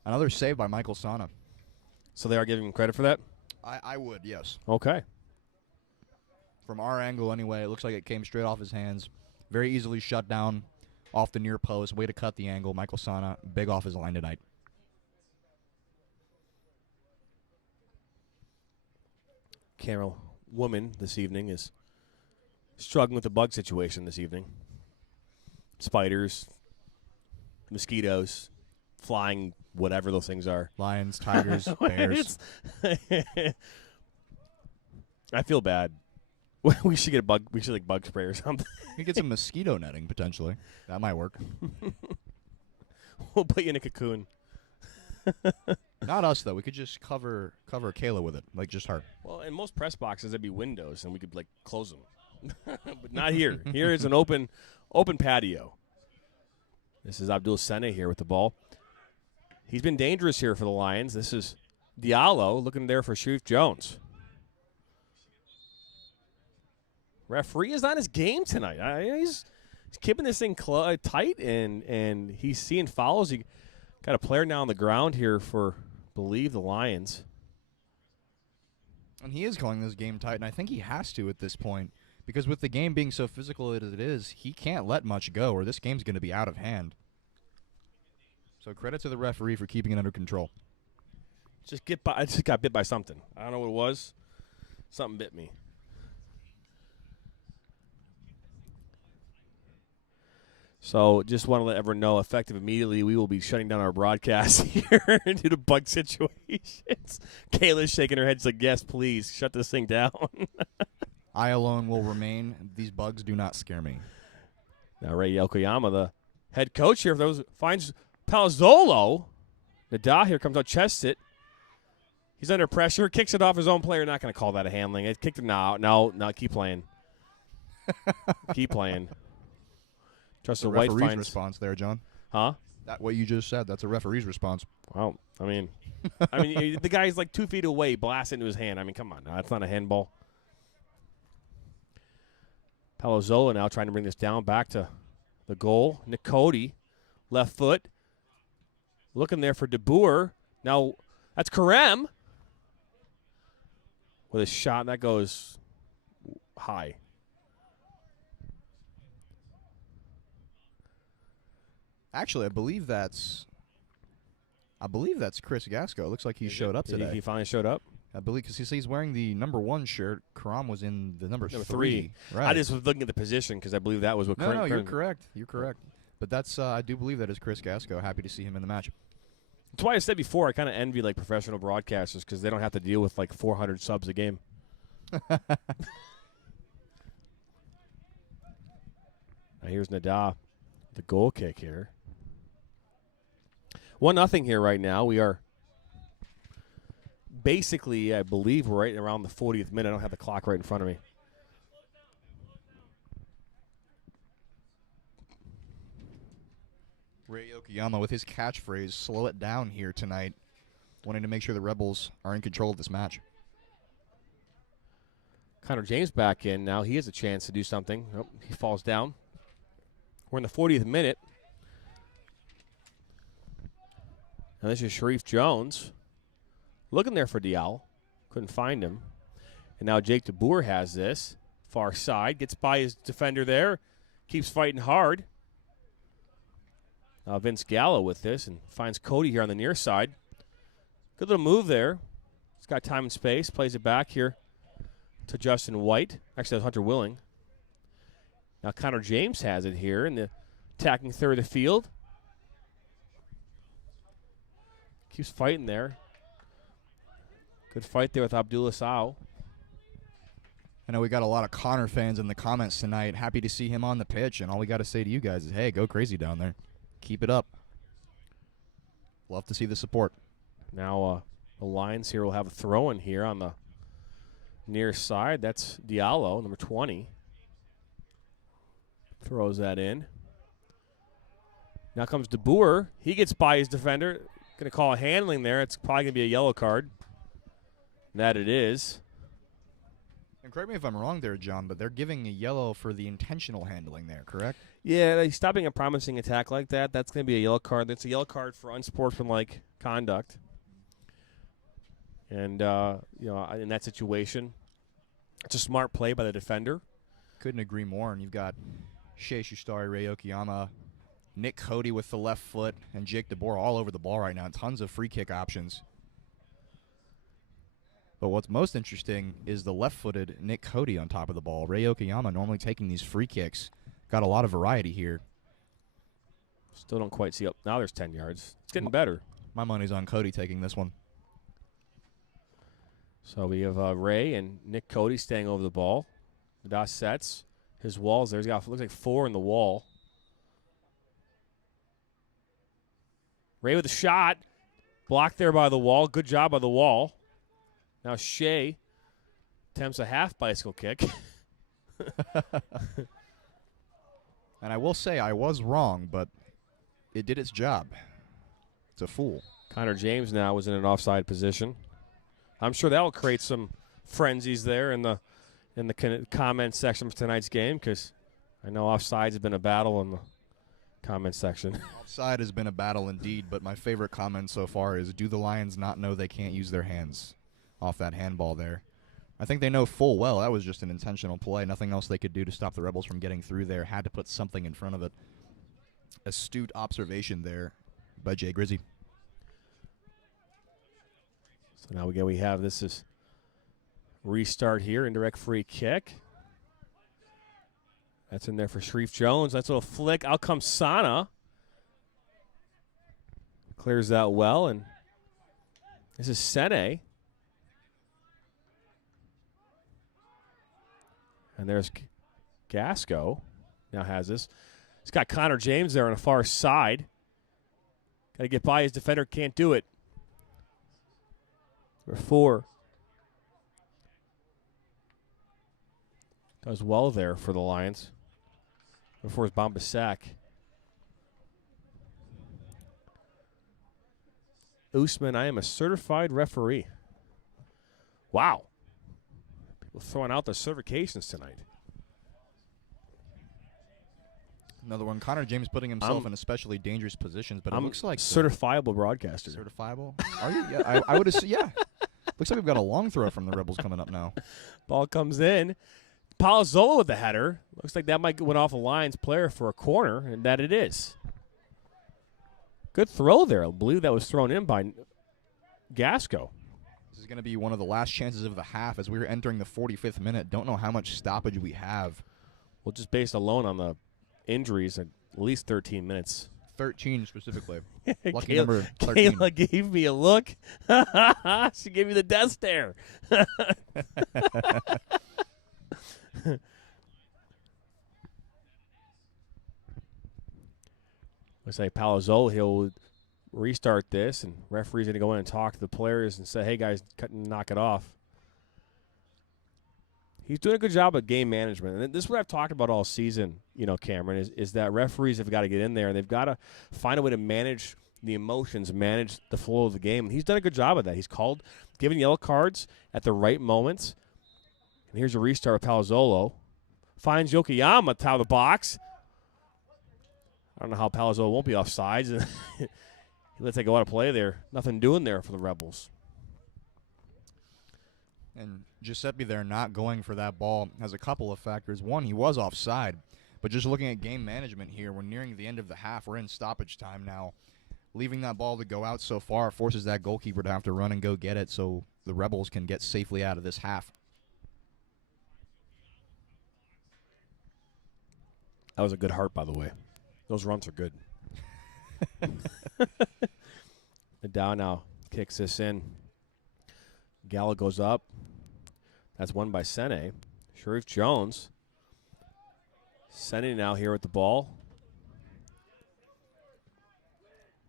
Another save by Michael Sana. So they are giving him credit for that? I would, yes. Okay. From our angle, anyway, it looks like it came straight off his hands. Very easily shut down off the near post. Way to cut the angle. Michael Sana, big off his line tonight. Carol woman this evening is struggling with the bug situation this evening. Spiders, mosquitoes, flying, whatever those things are. Lions, tigers, bears. I feel bad. We should get a bug. We should like bug spray or something. We could get some mosquito netting potentially. That might work. We'll put you in a cocoon. Not us though. We could just cover Kayla with it, like just her. Well, in most press boxes there'd be windows, and we could like close them. But not here. Here is an open patio. This is Abdul Sene here with the ball. He's been dangerous here for the Lions. This is Diallo looking there for Sharif Jones. Referee is on his game tonight. He's keeping this thing tight, and he's seeing fouls. He got a player now on the ground here for, believe, the Lions. And he is calling this game tight, and I think he has to at this point. Because with the game being so physical as it is, he can't let much go, or this game's going to be out of hand. So credit to the referee for keeping it under control. I just got bit by something. I don't know what it was. Something bit me. So just want to let everyone know, effective immediately, we will be shutting down our broadcast here due to bug situations. Kayla's shaking her head. She's like, yes, please, shut this thing down. I alone will remain. These bugs do not scare me. Now Ray Yokoyama, the head coach here, finds Palazzolo. Nada here comes out, chests it. He's under pressure, kicks it off his own player. Not going to call that a handling. It kicked it. No, keep playing. Keep playing. Justin White referee's response there, John. Huh? That what you just said, that's a referee's response. Well, I mean, the guy's like 2 feet away, blast into his hand. I mean, come on, that's not a handball. Palazzolo now trying to bring this down back to the goal. Nick Cody, left foot, looking there for DeBoer. Now that's Karem with a shot, and that goes high. Actually, I believe that's Chris Gasco. It looks like he showed up today. He finally showed up? I believe because he's wearing the number 1 shirt. Karam was in the number 3. Right. I just was looking at the position because I believe that was what. No, you're correct. You're correct. But that's I do believe that is Chris Gasco. Happy to see him in the match. That's why I said before I kind of envy like professional broadcasters because they don't have to deal with like 400 subs a game. Now here's Nada, the goal kick here. 1-0 here right now. We are basically, I believe, we're right around the 40th minute. I don't have the clock right in front of me. Ray Yokoyama with his catchphrase, slow it down here tonight, wanting to make sure the Rebels are in control of this match. Connor James back in now. He has a chance to do something. Oh, he falls down. We're in the 40th minute. Now this is Sharif Jones. Looking there for Dial. Couldn't find him. And now Jake DeBoer has this. Far side. Gets by his defender there. Keeps fighting hard. Now Vince Gallo with this and finds Cody here on the near side. Good little move there. He's got time and space. Plays it back here to Justin White. Actually, that's Hunter Willing. Now Connor James has it here in the attacking third of the field. Keeps fighting there. Good fight there with Abdullah Sao. I know we got a lot of Connor fans in the comments tonight. Happy to see him on the pitch, and all we got to say to you guys is, hey, go crazy down there. Keep it up. Love to see the support. Now the Lions here will have a throw-in here on the near side. That's Diallo, number 20. Throws that in. Now comes DeBoer. He gets by his defender. Going to call a handling there. It's probably going to be a yellow card. That it is. And correct me if I'm wrong there, John, but they're giving a yellow for the intentional handling there, correct? Yeah, like stopping a promising attack like that, that's going to be a yellow card. That's a yellow card for unsportsmanlike conduct. And, in that situation, it's a smart play by the defender. Couldn't agree more. And you've got Shea Shustari, Ray Okiyama, Nick Cody with the left foot, and Jake DeBoer all over the ball right now. Tons of free kick options. But what's most interesting is the left-footed Nick Cody on top of the ball. Ray Okiyama normally taking these free kicks. Got a lot of variety here. Still don't quite see up. Now there's 10 yards. It's getting better. My money's on Cody taking this one. So we have Ray and Nick Cody staying over the ball. Nadas sets his walls there. He's got, looks like 4 in the wall. Ray with a shot. Blocked there by the wall. Good job by the wall. Now Shea attempts a half bicycle kick. And I will say I was wrong, but it did its job. It's a fool. Connor James now was in an offside position. I'm sure that will create some frenzies there in the comment section for tonight's game, because I know offsides have been a battle in the comment section. Offside has been a battle indeed, but my favorite comment so far is, do the Lions not know they can't use their hands off that handball there? I think they know full well that was just an intentional play. Nothing else they could do to stop the Rebels from getting through there. Had to put something in front of it. Astute observation there by Jay Grizzy. So now we have this is restart here, indirect free kick. That's in there for Sharif Jones. That's a little flick. Out comes Sana. Clears that well, and this is Sene. And there's Gasco. Now has this. He's got Connor James there on the far side. Got to get by his defender. Can't do it. Number 4. Does well there for the Lions. Number 4 is Bombasak. Usman, I am a certified referee. Wow. People throwing out their certifications tonight. Another one. Connor James putting himself in especially dangerous positions, but it looks like certifiable broadcaster. Certifiable? Are you? Yeah, I would assume. Yeah. Looks like we've got a long throw from the Rebels coming up now. Ball comes in. Palazzolo with the header. Looks like that might went off a Lions player for a corner, and that it is. Good throw there. I believe that was thrown in by Gasco. This is going to be one of the last chances of the half as we're entering the 45th minute. Don't know how much stoppage we have. Well, just based alone on the injuries, at least 13 minutes. 13 specifically. Lucky number 13. Kayla gave me a look. She gave me the death stare. Looks like Palazzolo, he'll restart this, and referee's going to go in and talk to the players and say, hey, guys, knock it off. He's doing a good job of game management. And this is what I've talked about all season, Cameron, is that referees have got to get in there, and they've got to find a way to manage the emotions, manage the flow of the game. And he's done a good job of that. He's given yellow cards at the right moments. And here's a restart with Palazzolo. Finds Yokoyama out of the box. I don't know how Palazzolo won't be offsides. He lets it go out of play there. Nothing doing there for the Rebels. And Giuseppe there not going for that ball has a couple of factors. One, he was offside. But just looking at game management here, we're nearing the end of the half. We're in stoppage time now. Leaving that ball to go out so far forces that goalkeeper to have to run and go get it so the Rebels can get safely out of this half. That was a good heart, by the way. Those runs are good. Nadal now kicks this in. Gallo goes up. That's won by Sene. Sharif Jones. Sene now here with the ball.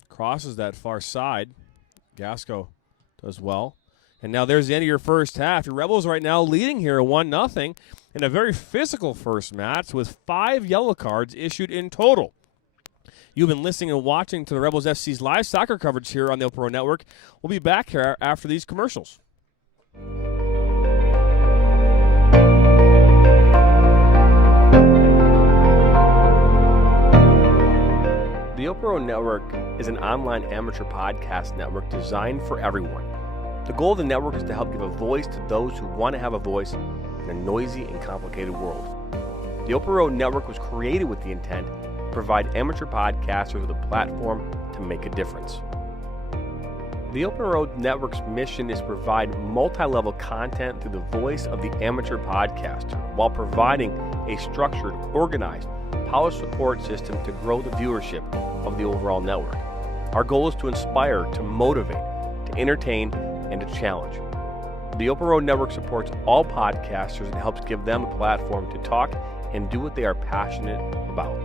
Crosses that far side. Gasco does well. And now there's the end of your first half. Your Rebels right now leading here 1-0 in a very physical first match with 5 yellow cards issued in total. You've been listening and watching to the Rebels FC's live soccer coverage here on the Pro Network. We'll be back here after these commercials. The Open Road Network is an online amateur podcast network designed for everyone. The goal of the network is to help give a voice to those who want to have a voice in a noisy and complicated world. The Open Road Network was created with the intent to provide amateur podcasters with a platform to make a difference. The Open Road Network's mission is to provide multi-level content through the voice of the amateur podcaster while providing a structured, organized, polished support system to grow the viewership of the overall network. Our goal is to inspire, to motivate, to entertain, and to challenge. The Open Road Network supports all podcasters and helps give them a platform to talk and do what they are passionate about.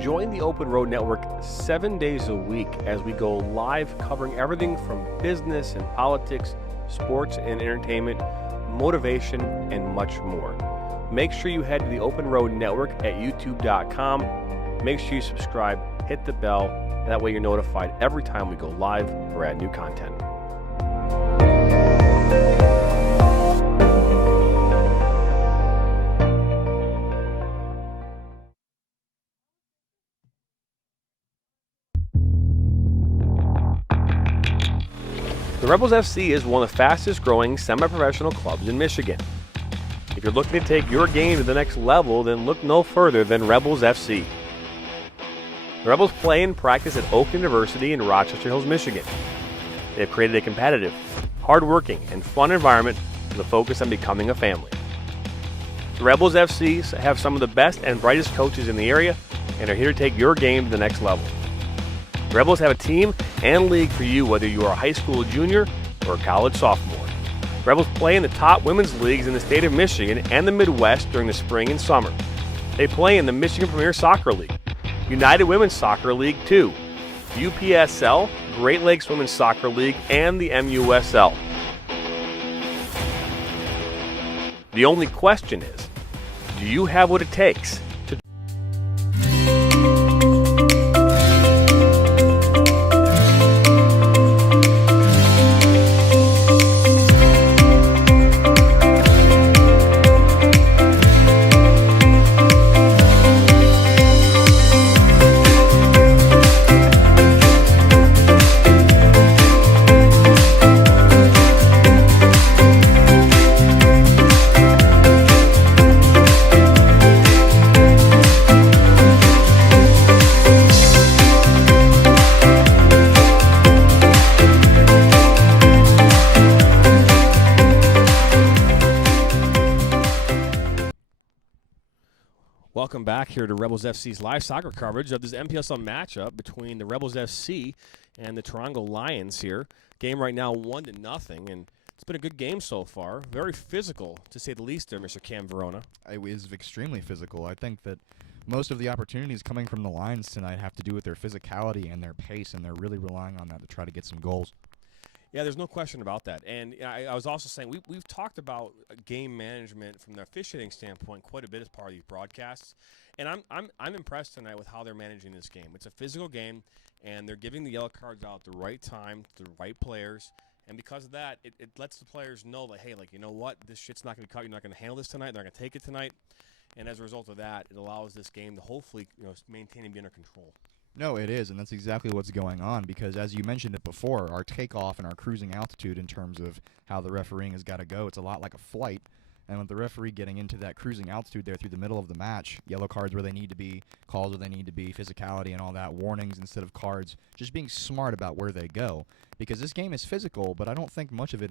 Join the Open Road Network 7 days a week as we go live covering everything from business and politics, sports and entertainment, motivation, and much more. Make sure you head to the Open Road Network at youtube.com. Make sure you subscribe, hit the bell, and that way you're notified every time we go live or add new content. The Rebels FC is one of the fastest growing semi-professional clubs in Michigan. If you're looking to take your game to the next level, then look no further than Rebels FC. The Rebels play and practice at Oakland University in Rochester Hills, Michigan. They have created a competitive, hard-working, and fun environment with a focus on becoming a family. The Rebels FC have some of the best and brightest coaches in the area and are here to take your game to the next level. The Rebels have a team and league for you whether you are a high school junior or a college sophomore. Rebels play in the top women's leagues in the state of Michigan and the Midwest during the spring and summer. They play in the Michigan Premier Soccer League, United Women's Soccer League 2, MPSL, Great Lakes Women's Soccer League, and the MUSL. The only question is, do you have what it takes to Welcome back here to Rebels FC's live soccer coverage of this MPSL matchup between the Rebels FC and the Teranga Lions here. Game right now 1-0, and it's been a good game so far. Very physical, to say the least there, Mr. Cam Verona. It was extremely physical. I think that most of the opportunities coming from the Lions tonight have to do with their physicality and their pace, and they're really relying on that to try to get some goals. Yeah, there's no question about that. And I was also saying we've talked about game management from the officiating standpoint quite a bit as part of these broadcasts. And I'm impressed tonight with how they're managing this game. It's a physical game, and they're giving the yellow cards out at the right time to the right players. And because of that, it lets the players know that, hey, like, you know what, this shit's not going to cut. You're not going to handle this tonight. They're not going to take it tonight. And as a result of that, it allows this game to hopefully maintain and be under control. No, it is, and that's exactly what's going on because, as you mentioned it before, our takeoff and our cruising altitude in terms of how the refereeing has got to go, it's a lot like a flight. And with the referee getting into that cruising altitude there through the middle of the match, yellow cards where they need to be, calls where they need to be, physicality and all that, warnings instead of cards, just being smart about where they go. Because this game is physical, but I don't think much of it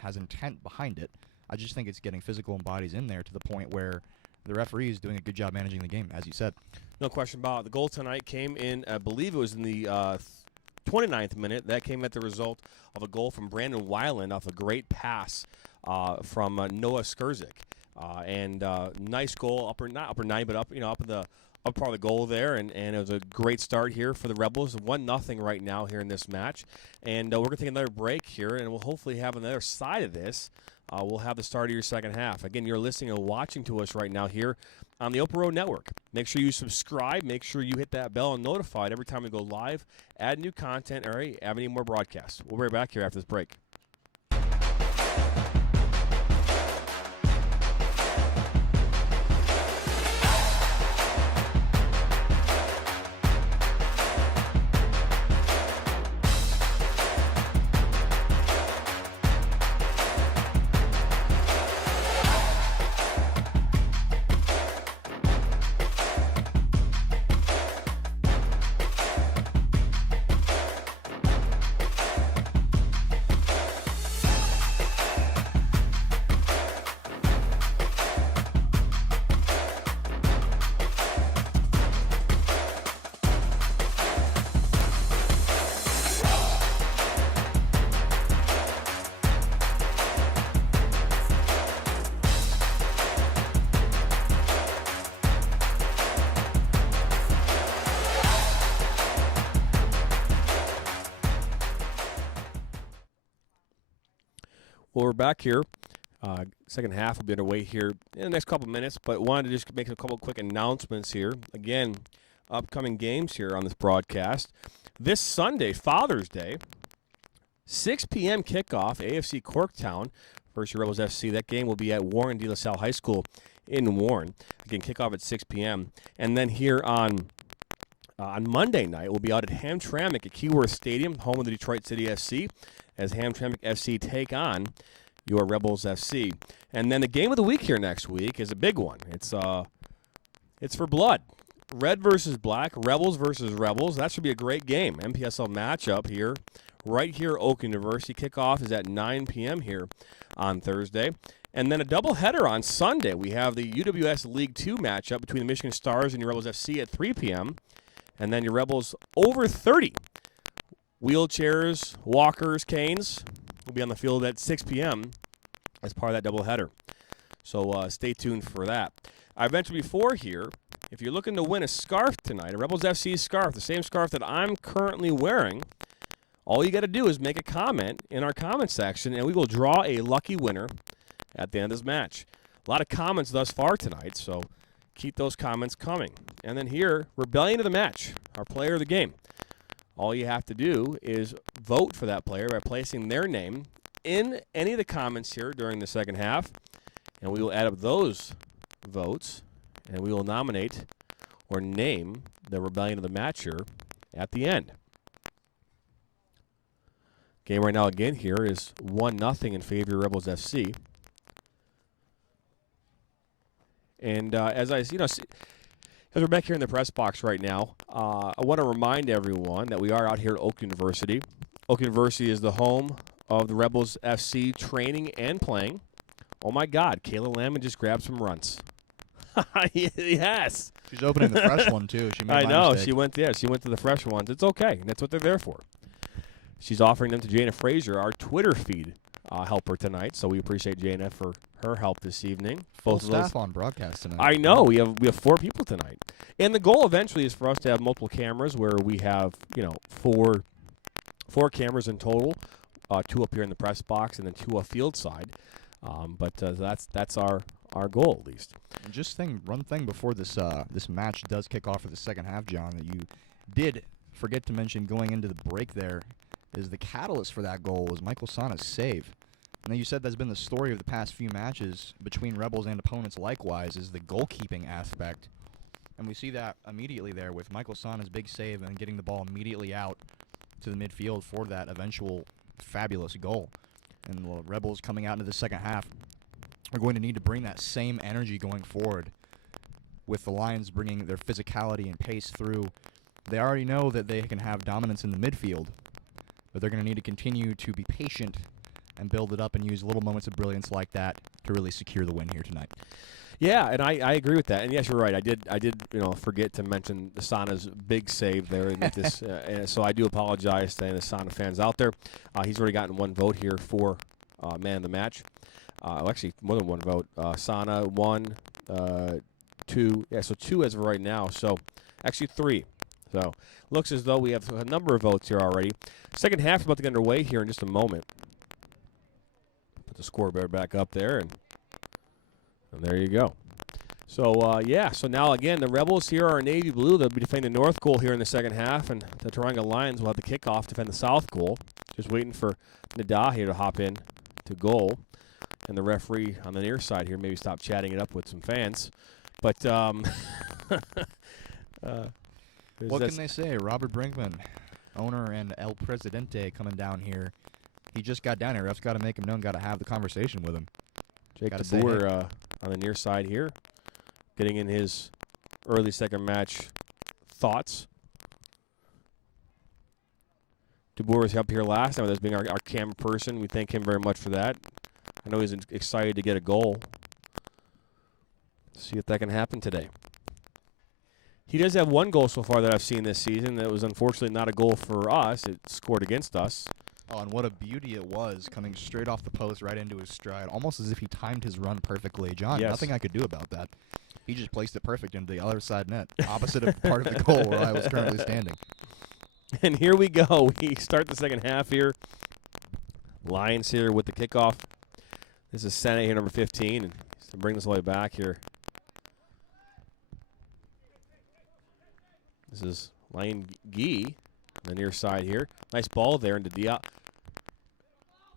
has intent behind it. I just think it's getting physical and bodies in there to the point where the referee is doing a good job managing the game, as you said. No question about it. The goal tonight came in, I believe it was in the 29th minute. That came at the result of a goal from Brandon Weiland off a great pass from Noah Skurzik. And nice goal, not upper 9, but up in the up part of the goal there, and it was a great start here for the Rebels. 1-0 right now here in this match. And we're going to take another break here, and we'll hopefully have on the other side of this, we'll have the start of your second half. Again, you're listening and watching to us right now here on the Open Road Network. Make sure you subscribe. Make sure you hit that bell and notified every time we go live, add new content, or have any more broadcasts. We'll be right back here after this break. Well, we're back here. Second half will be underway here in the next couple minutes, but wanted to just make a couple quick announcements here. Again, upcoming games here on this broadcast. This Sunday, Father's Day, 6 p.m. kickoff, AFC Corktown versus Rebels FC. That game will be at Warren De La Salle High School in Warren. Again, kickoff at 6 p.m. And then here on Monday night, we'll be out at Hamtramck at Keyworth Stadium, home of the Detroit City FC, as Hamtramck FC take on your Rebels FC. And then the game of the week here next week is a big one. It's for blood. Red versus black, Rebels versus Rebels. That should be a great game. MPSL matchup here, right here at Oakland University. Kickoff is at 9 p.m. here on Thursday. And then a doubleheader on Sunday. We have the UWS League 2 matchup between the Michigan Stars and your Rebels FC at 3 p.m. And then your Rebels over 30. Wheelchairs, walkers, canes will be on the field at 6 p.m. as part of that doubleheader. So stay tuned for that. I've mentioned before here, if you're looking to win a scarf tonight, a Rebels FC scarf, the same scarf that I'm currently wearing, all you got to do is make a comment in our comment section, and we will draw a lucky winner at the end of this match. A lot of comments thus far tonight, so keep those comments coming. And then here, Rebellion of the Match, our player of the game. All you have to do is vote for that player by placing their name in any of the comments here during the second half, and we will add up those votes, and we will nominate or name the Rebellion of the Match here at the end. Game right now again here is 1-0 in favor of Rebels FC. And as we're back here in the press box right now, I want to remind everyone that we are out here at Oakland University. Oakland University is the home of the Rebels FC training and playing. Oh my God, Kayla Lamb just grabbed some runs. Yes. She's opening the fresh one too. She made I know. mistake. She went to the fresh ones. It's okay. That's what they're there for. She's offering them to Jana Frazier, our Twitter feed helper tonight. So we appreciate Jana for her help this evening. Full staff on broadcast tonight. I know. We have 4 people tonight. And the goal eventually is for us to have multiple cameras where we have, four cameras in total, 2 up here in the press box and then 2 up field side. But that's our goal at least. And just one thing before this match does kick off for the second half, John, that you did forget to mention going into the break there is the catalyst for that goal was Michael Sana's save. And you said that's been the story of the past few matches between Rebels and opponents likewise is the goalkeeping aspect. And we see that immediately there with Michael Sana's big save and getting the ball immediately out to the midfield for that eventual fabulous goal. And the Rebels coming out into the second half are going to need to bring that same energy going forward with the Lions bringing their physicality and pace through. They already know that they can have dominance in the midfield, but they're going to need to continue to be patient and build it up and use little moments of brilliance like that to really secure the win here tonight. Yeah, and I agree with that. And yes, you're right. I did forget to mention the Sana's big save there in this. And so I do apologize to any of the Sana fans out there. He's already gotten 1 vote here for man of the match. Actually, more than 1 vote. Sana 1, 2. Yeah, so 2 as of right now. So actually 3. So looks as though we have a number of votes here already. Second half is about to get underway here in just a moment. Put the scoreboard back up there, and there you go. So, so now again, the Rebels here are navy blue. They'll be defending the north goal here in the second half, and the Teranga Lions will have the kickoff defend the south goal. Just waiting for Nada here to hop in to goal. And the referee on the near side here maybe stop chatting it up with some fans. But what can they say? Robert Brinkman, owner and El Presidente, coming down here. He just got down here. Ref's got to make him known, got to have the conversation with him. Jake DeBoer on the near side here, getting in his early second match thoughts. DeBoer was up here last time with us being our camera person. We thank him very much for that. I know he's excited to get a goal. See if that can happen today. He does have 1 goal so far that I've seen this season. That was unfortunately not a goal for us. It scored against us. Oh, and what a beauty it was, coming straight off the post right into his stride, almost as if he timed his run perfectly. John, yes. Nothing I could do about that. He just placed it perfect into the other side net, opposite of part of the goal where I was currently standing. And here we go. We start the second half here. Lions here with the kickoff This is Sene here, number 15, and to bring this all the way back here. This is Lane Gee on the near side here. Nice ball there into Dial.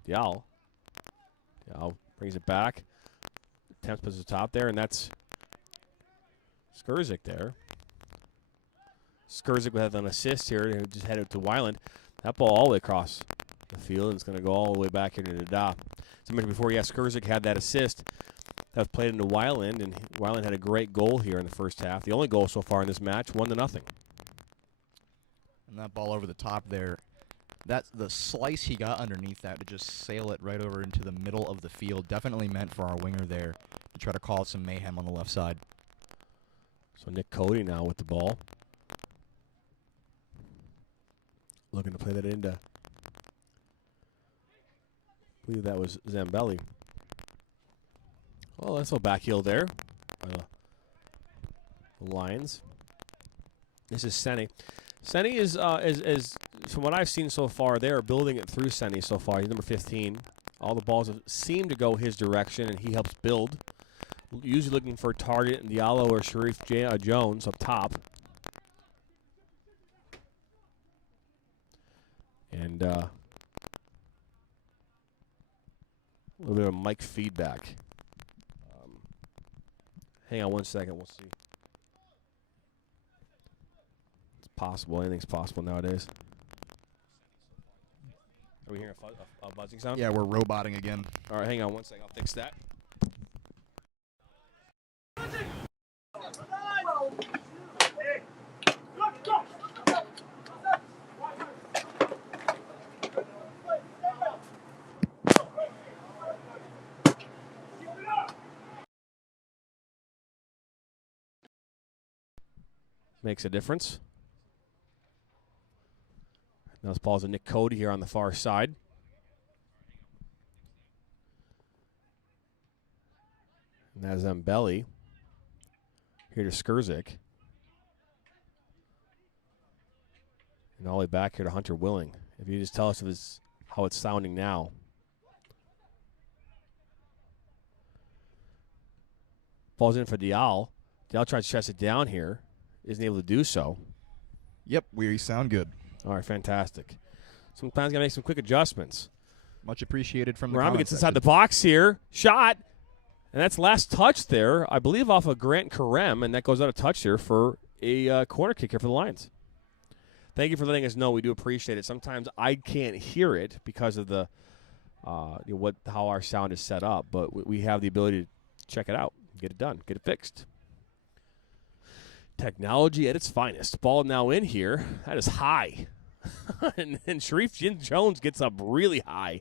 Dial brings it back. Temps puts the top there, and that's Skurzik there. Skurzik with an assist here, just headed to Weiland. That ball all the way across the field, and it's going to go all the way back here to Nada. As I mentioned before, Skurzik had that assist that was played into Weiland, and Weiland had a great goal here in the first half. The only goal so far in this match, 1-0. And that ball over the top there, that's the slice he got underneath that to just sail it right over into the middle of the field. Definitely meant for our winger there to try to cause some mayhem on the left side. So Nick Cody now with the ball. Looking to play that into, I believe that was Zambelli. Well, that's a back heel there by the Lions. This is Sene. Sene is from what I've seen so far, they are building it through Sene so far. He's number 15. All the balls seem to go his direction, and he helps build. Usually looking for a target in Diallo or Sharif Jones up top. And a little bit of mic feedback. Hang on one second. We'll see. It's possible. Anything's possible nowadays. Are we hearing a buzzing sound? Yeah, we're roboting again. All right, hang on one second. I'll fix that. Makes a difference. Now this ball's a Nick Cody here on the far side. And that's Zambelli. Here to Skurzik. And all the way back here to Hunter Willing. If you just tell us how it's sounding now. Ball's in for Dial. Dial tries to chest it down here. Isn't able to do so. Yep, we sound good. All right, fantastic. Sometimes got to make some quick adjustments. Much appreciated from the Rami comment gets section. inside the box here. Shot. And that's last touch there, I believe, off of Grant Karem, and that goes out of touch here for a corner kick here for the Lions. Thank you for letting us know. We do appreciate it. Sometimes I can't hear it because of the how our sound is set up, but we have the ability to check it out, get it done, get it fixed. Technology at its finest. Ball now in here. That is high. and Sharif Jones gets up really high.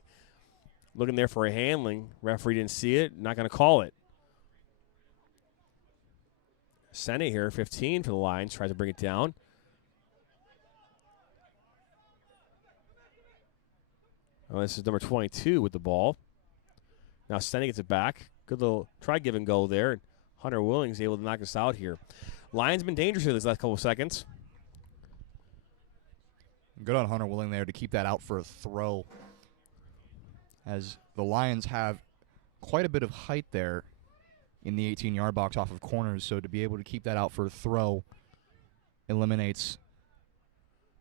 Looking there for a handling. Referee didn't see it. Not going to call it. Sene here, 15 for the Lions. Tries to bring it down. Oh, this is number 22 with the ball. Now Sene gets it back. Good little try give and go there. Hunter Willings able to knock us out here. Lions been dangerous here this last couple of seconds. Good on Hunter Willing there to keep that out for a throw. As the Lions have quite a bit of height there in the 18-yard box off of corners, so to be able to keep that out for a throw eliminates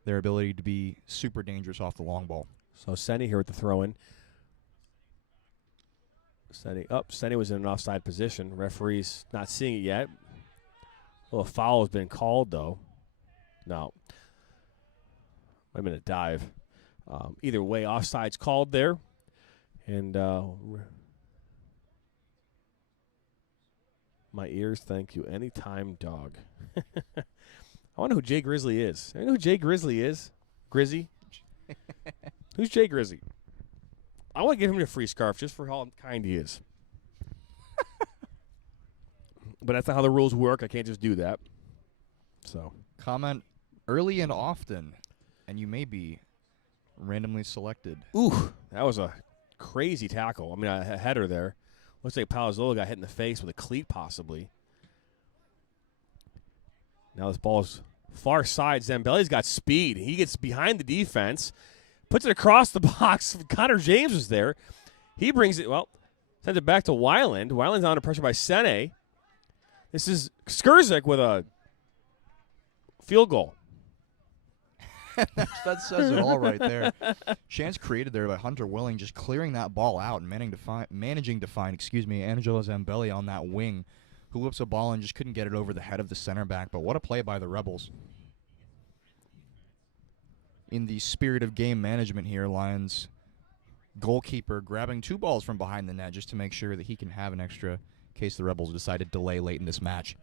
their ability to be super dangerous off the long ball. So Sene here with the throw-in. Sene was in an offside position. Referee's not seeing it yet. Well, a foul has been called, though. No. Might have been a dive. Either way, offside's called there. And my ears thank you anytime, dog. I wonder who Jay Grizzly is. I know who Jay Grizzly is. Grizzy? Who's Jay Grizzly? I want to give him a free scarf just for how kind he is. But that's not how the rules work. I can't just do that. So comment early and often, and you may be randomly selected. Ooh, that was a crazy tackle. I mean, a header there. Looks like Palazzolo got hit in the face with a cleat possibly. Now this ball is far side. Zambelli's got speed. He gets behind the defense, puts it across the box. Connor James was there. He brings it. Well, Sends it back to Weiland. Weiland's under pressure by Sene. This is Skurzik with a field goal. That says it all right there. Chance created there by Hunter Willing, just clearing that ball out and managing to find, Angelo Zambelli on that wing, who whips a ball and just couldn't get it over the head of the center back. But what a play by the Rebels. In the spirit of game management here, Lions goalkeeper grabbing 2 balls from behind the net just to make sure that he can have an extra in case the Rebels decide to delay late in this match.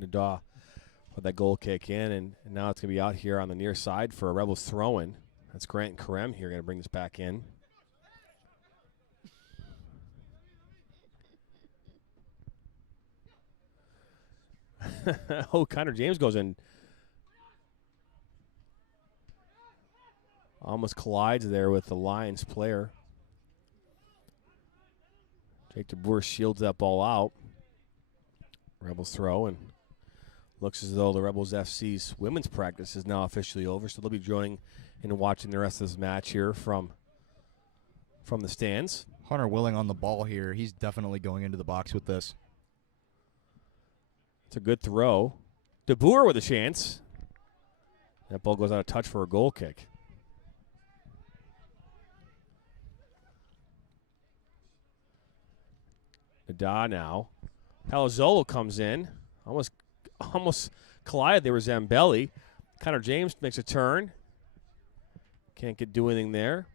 Nadaw put that goal kick in, and now it's going to be out here on the near side for a Rebels throw-in. That's Grant and Karem here going to bring this back in. Oh, Connor James goes in. Almost collides there with the Lions player. Jake DeBoer shields that ball out. Rebels throw, and looks as though the Rebels FC's women's practice is now officially over, so they'll be joining and watching the rest of this match here from the stands. Hunter Willing on the ball here. He's definitely going into the box with this. It's a good throw. DeBoer with a chance. That ball goes out of touch for a goal kick. Nadaw now. Palazzolo comes in. Almost collided there with Zambelli. Connor James makes a turn. Can't do anything there.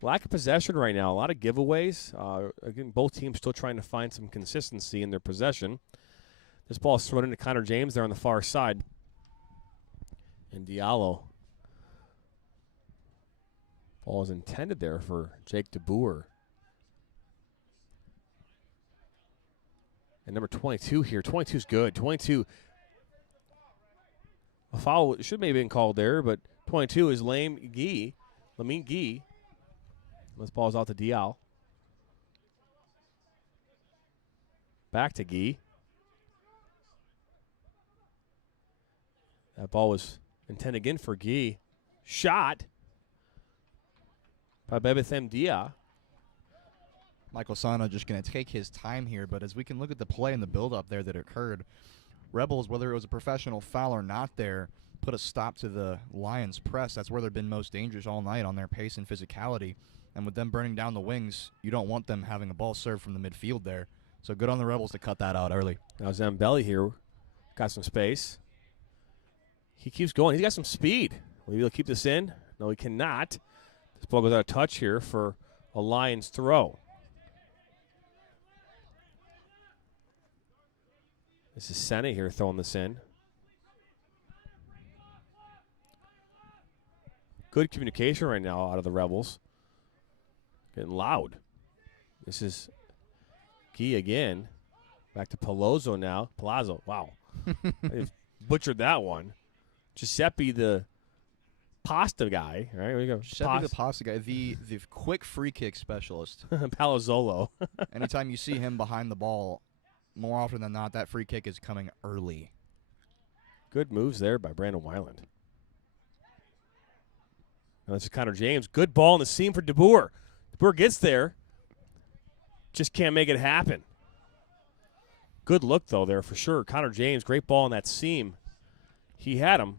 Lack of possession right now. A lot of giveaways. Again, both teams still trying to find some consistency in their possession. This ball is thrown into Connor James there on the far side. And Diallo. Ball is intended there for Jake DeBoer. And number 22 here. 22 is good. 22. A foul should maybe have been called there, but 22 is Lamine Guy. This ball's out to Dial. Back to Guy. That ball was intended again for Guy. Shot by Bebethem Dia. Michael Sana just going to take his time here, but as we can look at the play and the build-up there that occurred, Rebels, whether it was a professional foul or not there, put a stop to the Lions' press. That's where they've been most dangerous all night on their pace and physicality. And with them burning down the wings, you don't want them having a ball served from the midfield there. So good on the Rebels to cut that out early. Now Zambelli here got some space. He keeps going. He's got some speed. Will he be able to keep this in? No, he cannot. This ball goes out of touch here for a Lions throw. This is Sene here throwing this in. Good communication right now out of the Rebels. Getting loud. This is Guy again. Back to Palazzo now. Palazzo, wow. They've butchered that one. Giuseppe the pasta guy, right? Here we go. Giuseppe the pasta guy, the quick free kick specialist. Palazzolo. Anytime you see him behind the ball, more often than not, that free kick is coming early. Good moves there by Brandon Weiland. Now this is Connor James. Good ball in the seam for DeBoer. DeBoer gets there. Just can't make it happen. Good look, though, there for sure. Connor James, great ball in that seam. He had him.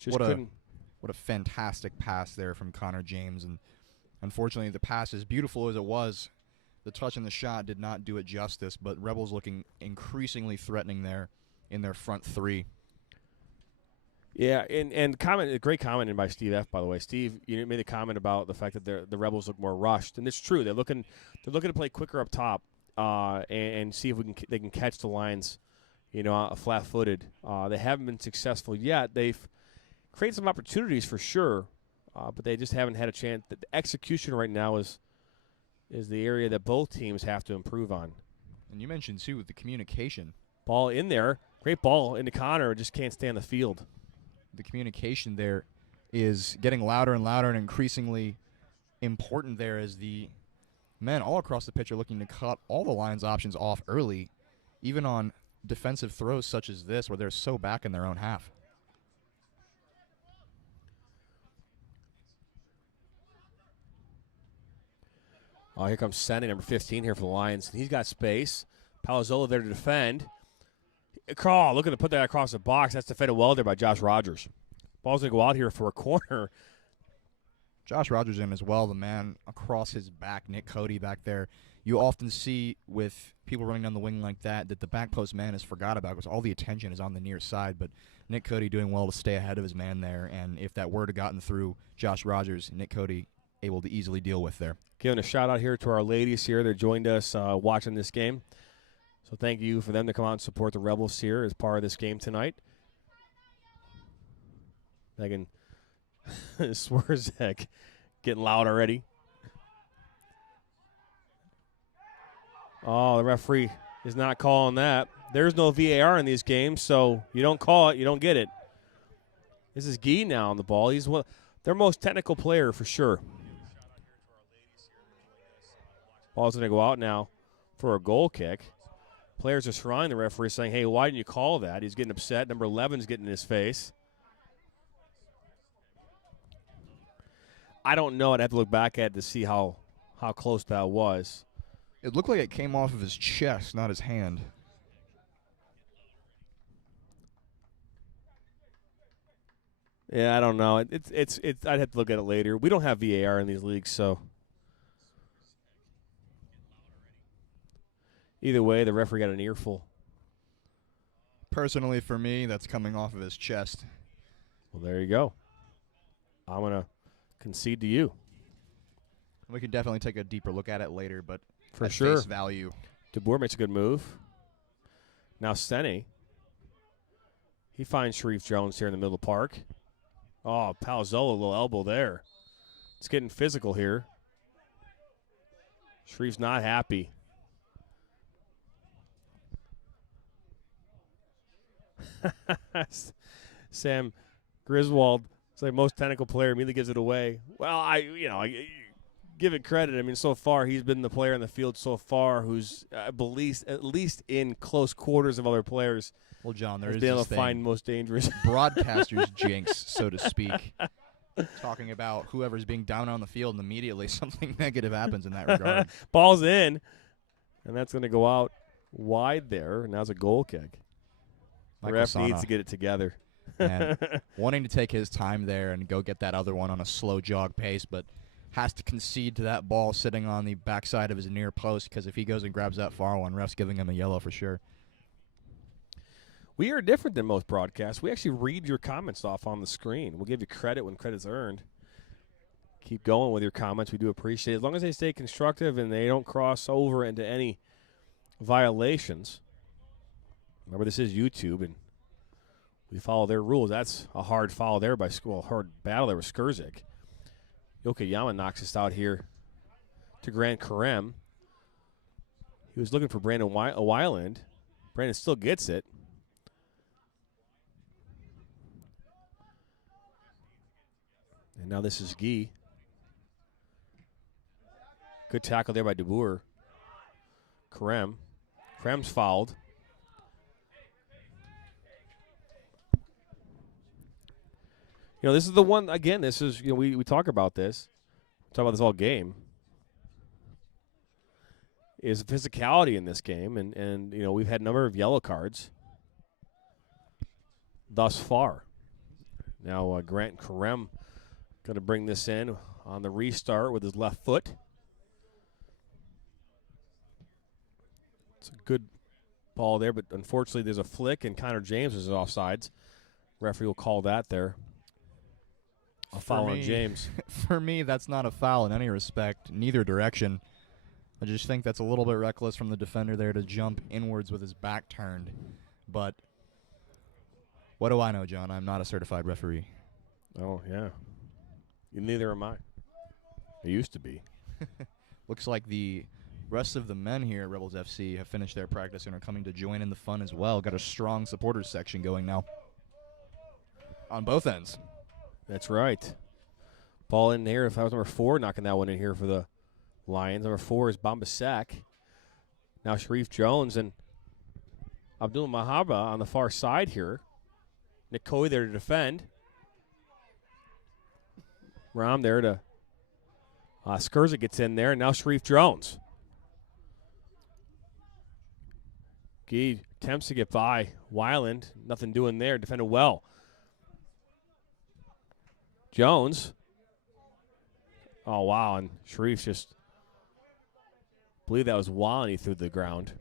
Just couldn't. What a fantastic pass there from Connor James. And unfortunately, the pass, as beautiful as it was, the touch and the shot did not do it justice. But Rebels looking increasingly threatening there in their front three. Yeah, and a great comment by Steve F. By the way, Steve, you made a comment about the fact that the Rebels look more rushed, and it's true. They're looking to play quicker up top, and see if they can catch the Lions, flat-footed. They haven't been successful yet. They've created some opportunities for sure, but they just haven't had a chance. The execution right now is the area that both teams have to improve on. And you mentioned too the communication. Ball in there, great ball into Connor, just can't stay on the field. The communication there is getting louder and louder and increasingly important there as the men all across the pitch are looking to cut all the Lions' options off early, even on defensive throws such as this where they're so back in their own half. Oh, here comes Senna, number 15 here for the Lions. He's got space. Palazzolo there to defend. Crawl, looking to put that across the box. That's defended well there by Josh Rogers. Ball's going to go out here for a corner. Josh Rogers in as well, the man across his back, Nick Cody back there. You often see with people running down the wing like that the back post man is forgot about because all the attention is on the near side, but Nick Cody doing well to stay ahead of his man there, and if that were to gotten through Josh Rogers, Nick Cody able to easily deal with there. Giving a shout out here to our ladies here that joined us watching this game. So thank you for them to come out and support the Rebels here as part of this game tonight. Megan Swerzak getting loud already. Oh, the referee is not calling that. There's no VAR in these games, so you don't call it, you don't get it. This is Guy now on the ball. He's their most technical player for sure. Ball's going to go out now for a goal kick. Players are surrounding the referee saying, hey, why didn't you call that? He's getting upset. Number 11's getting in his face. I don't know. I'd have to look back at it to see how close that was. It looked like it came off of his chest, not his hand. Yeah, I don't know. It's. I'd have to look at it later. We don't have VAR in these leagues, so either way, the referee got an earful. Personally, for me, that's coming off of his chest. Well, there you go. I'm gonna concede to you. We can definitely take a deeper look at it later, but for at sure, face value. DeBoer makes a good move. Now Steny. He finds Sharif Jones here in the middle of the park. Oh, Palazzolo, a little elbow there. It's getting physical here. Sharif's not happy. Sam Griswold, it's like most technical player, immediately gives it away. Well, I give it credit. I mean, so far he's been the player in the field so far who's at least in close quarters of other players. Well, John, there is been able this to thing. find most dangerous Broadcaster's jinx, so to speak. Talking about whoever's being down on the field, and immediately something negative happens in that regard. Ball's in, and that's going to go out wide there. And now it's a goal kick. The ref needs to get it together. And wanting to take his time there and go get that other one on a slow jog pace, but has to concede to that ball sitting on the backside of his near post because if he goes and grabs that far one, ref's giving him a yellow for sure. We are different than most broadcasts. We actually read your comments off on the screen. We'll give you credit when credit's earned. Keep going with your comments. We do appreciate it. As long as they stay constructive and they don't cross over into any violations. Remember, this is YouTube, and we follow their rules. That's a hard foul there by school. Hard battle there with Skurzik. Yokoyama knocks us out here to Grant Karem. He was looking for Brandon Weiland. Brandon still gets it. And now this is Guy. Good tackle there by DeBoer. Karem's fouled. You know, this is the one, again, this is, we talk about this. We talk about this all game. Is physicality in this game. And we've had a number of yellow cards thus far. Now, Grant Karem going to bring this in on the restart with his left foot. It's a good ball there, but unfortunately there's a flick, and Connor James is offsides. Referee will call that there. A foul on James. For me, that's not a foul in any respect, neither direction. I just think that's a little bit reckless from the defender there to jump inwards with his back turned. But what do I know, John? I'm not a certified referee. Oh, yeah. Neither am I. I used to be. Looks like the rest of the men here at Rebels FC have finished their practice and are coming to join in the fun as well. Got a strong supporters section going now on both ends. That's right. Ball in here. If I was number 4, knocking that one in here for the Lions. Number 4 is Bombasek. Now Sharif Jones and Abdul Mahaba on the far side here. Nick Coy there to defend. Ram there to Skurza gets in there, and now Sharif Jones. Gee attempts to get by Weiland. Nothing doing there. Defended well. Jones. Oh, wow. And Sharif just, I believe that was Weiland he threw to the ground.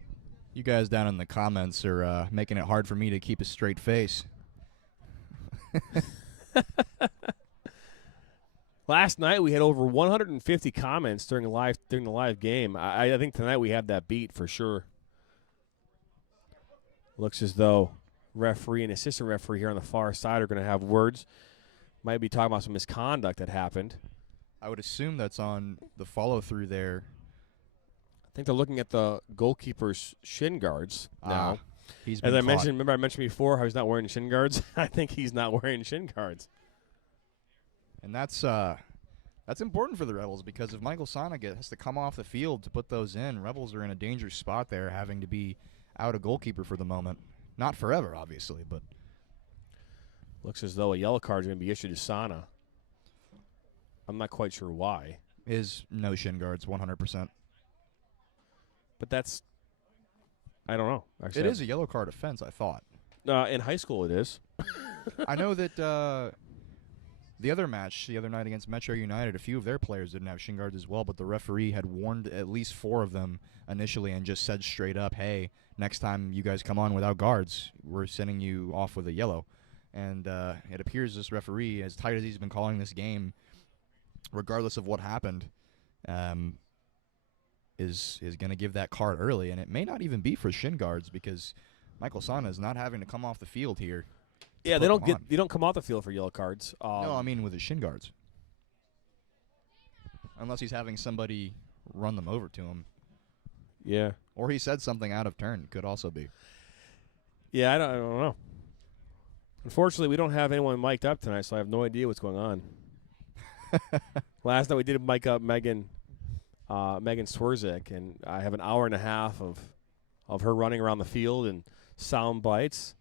You guys down in the comments are making it hard for me to keep a straight face. Last night we had over 150 comments during the live game. I think tonight we have that beat for sure. Looks as though referee and assistant referee here on the far side are going to have words. Might be talking about some misconduct that happened. I would assume that's on the follow-through there. I think they're looking at the goalkeeper's shin guards now. He's been As I caught. mentioned, remember I mentioned before how he's not wearing shin guards? I think he's not wearing shin guards. And that's important for the Rebels, because if Michael Sonic has to come off the field to put those in, Rebels are in a dangerous spot there, having to be out a goalkeeper for the moment. Not forever, obviously, but Looks as though a yellow card is going to be issued to Sana. I'm not quite sure why. is no shin guards 100%. But that's, I don't know. Actually, It is a yellow card offense, I thought. in high school it is. I know that the other match the other night against Metro United, a few of their players didn't have shin guards as well, but the referee had warned at least 4 of them initially and just said straight up, hey, next time you guys come on without guards, we're sending you off with a yellow. And it appears this referee, as tight as he's been calling this game, regardless of what happened, is going to give that card early. And it may not even be for shin guards, because Michael Sana is not having to come off the field here. Yeah, they don't come off the field for yellow cards. No, I mean with his shin guards. Unless he's having somebody run them over to him. Yeah. Or he said something out of turn. Could also be. Yeah, I don't know. Unfortunately, we don't have anyone mic'd up tonight, so I have no idea what's going on. Last night we did mic up Megan Swerzik, and I have an hour and a half of her running around the field and sound bites.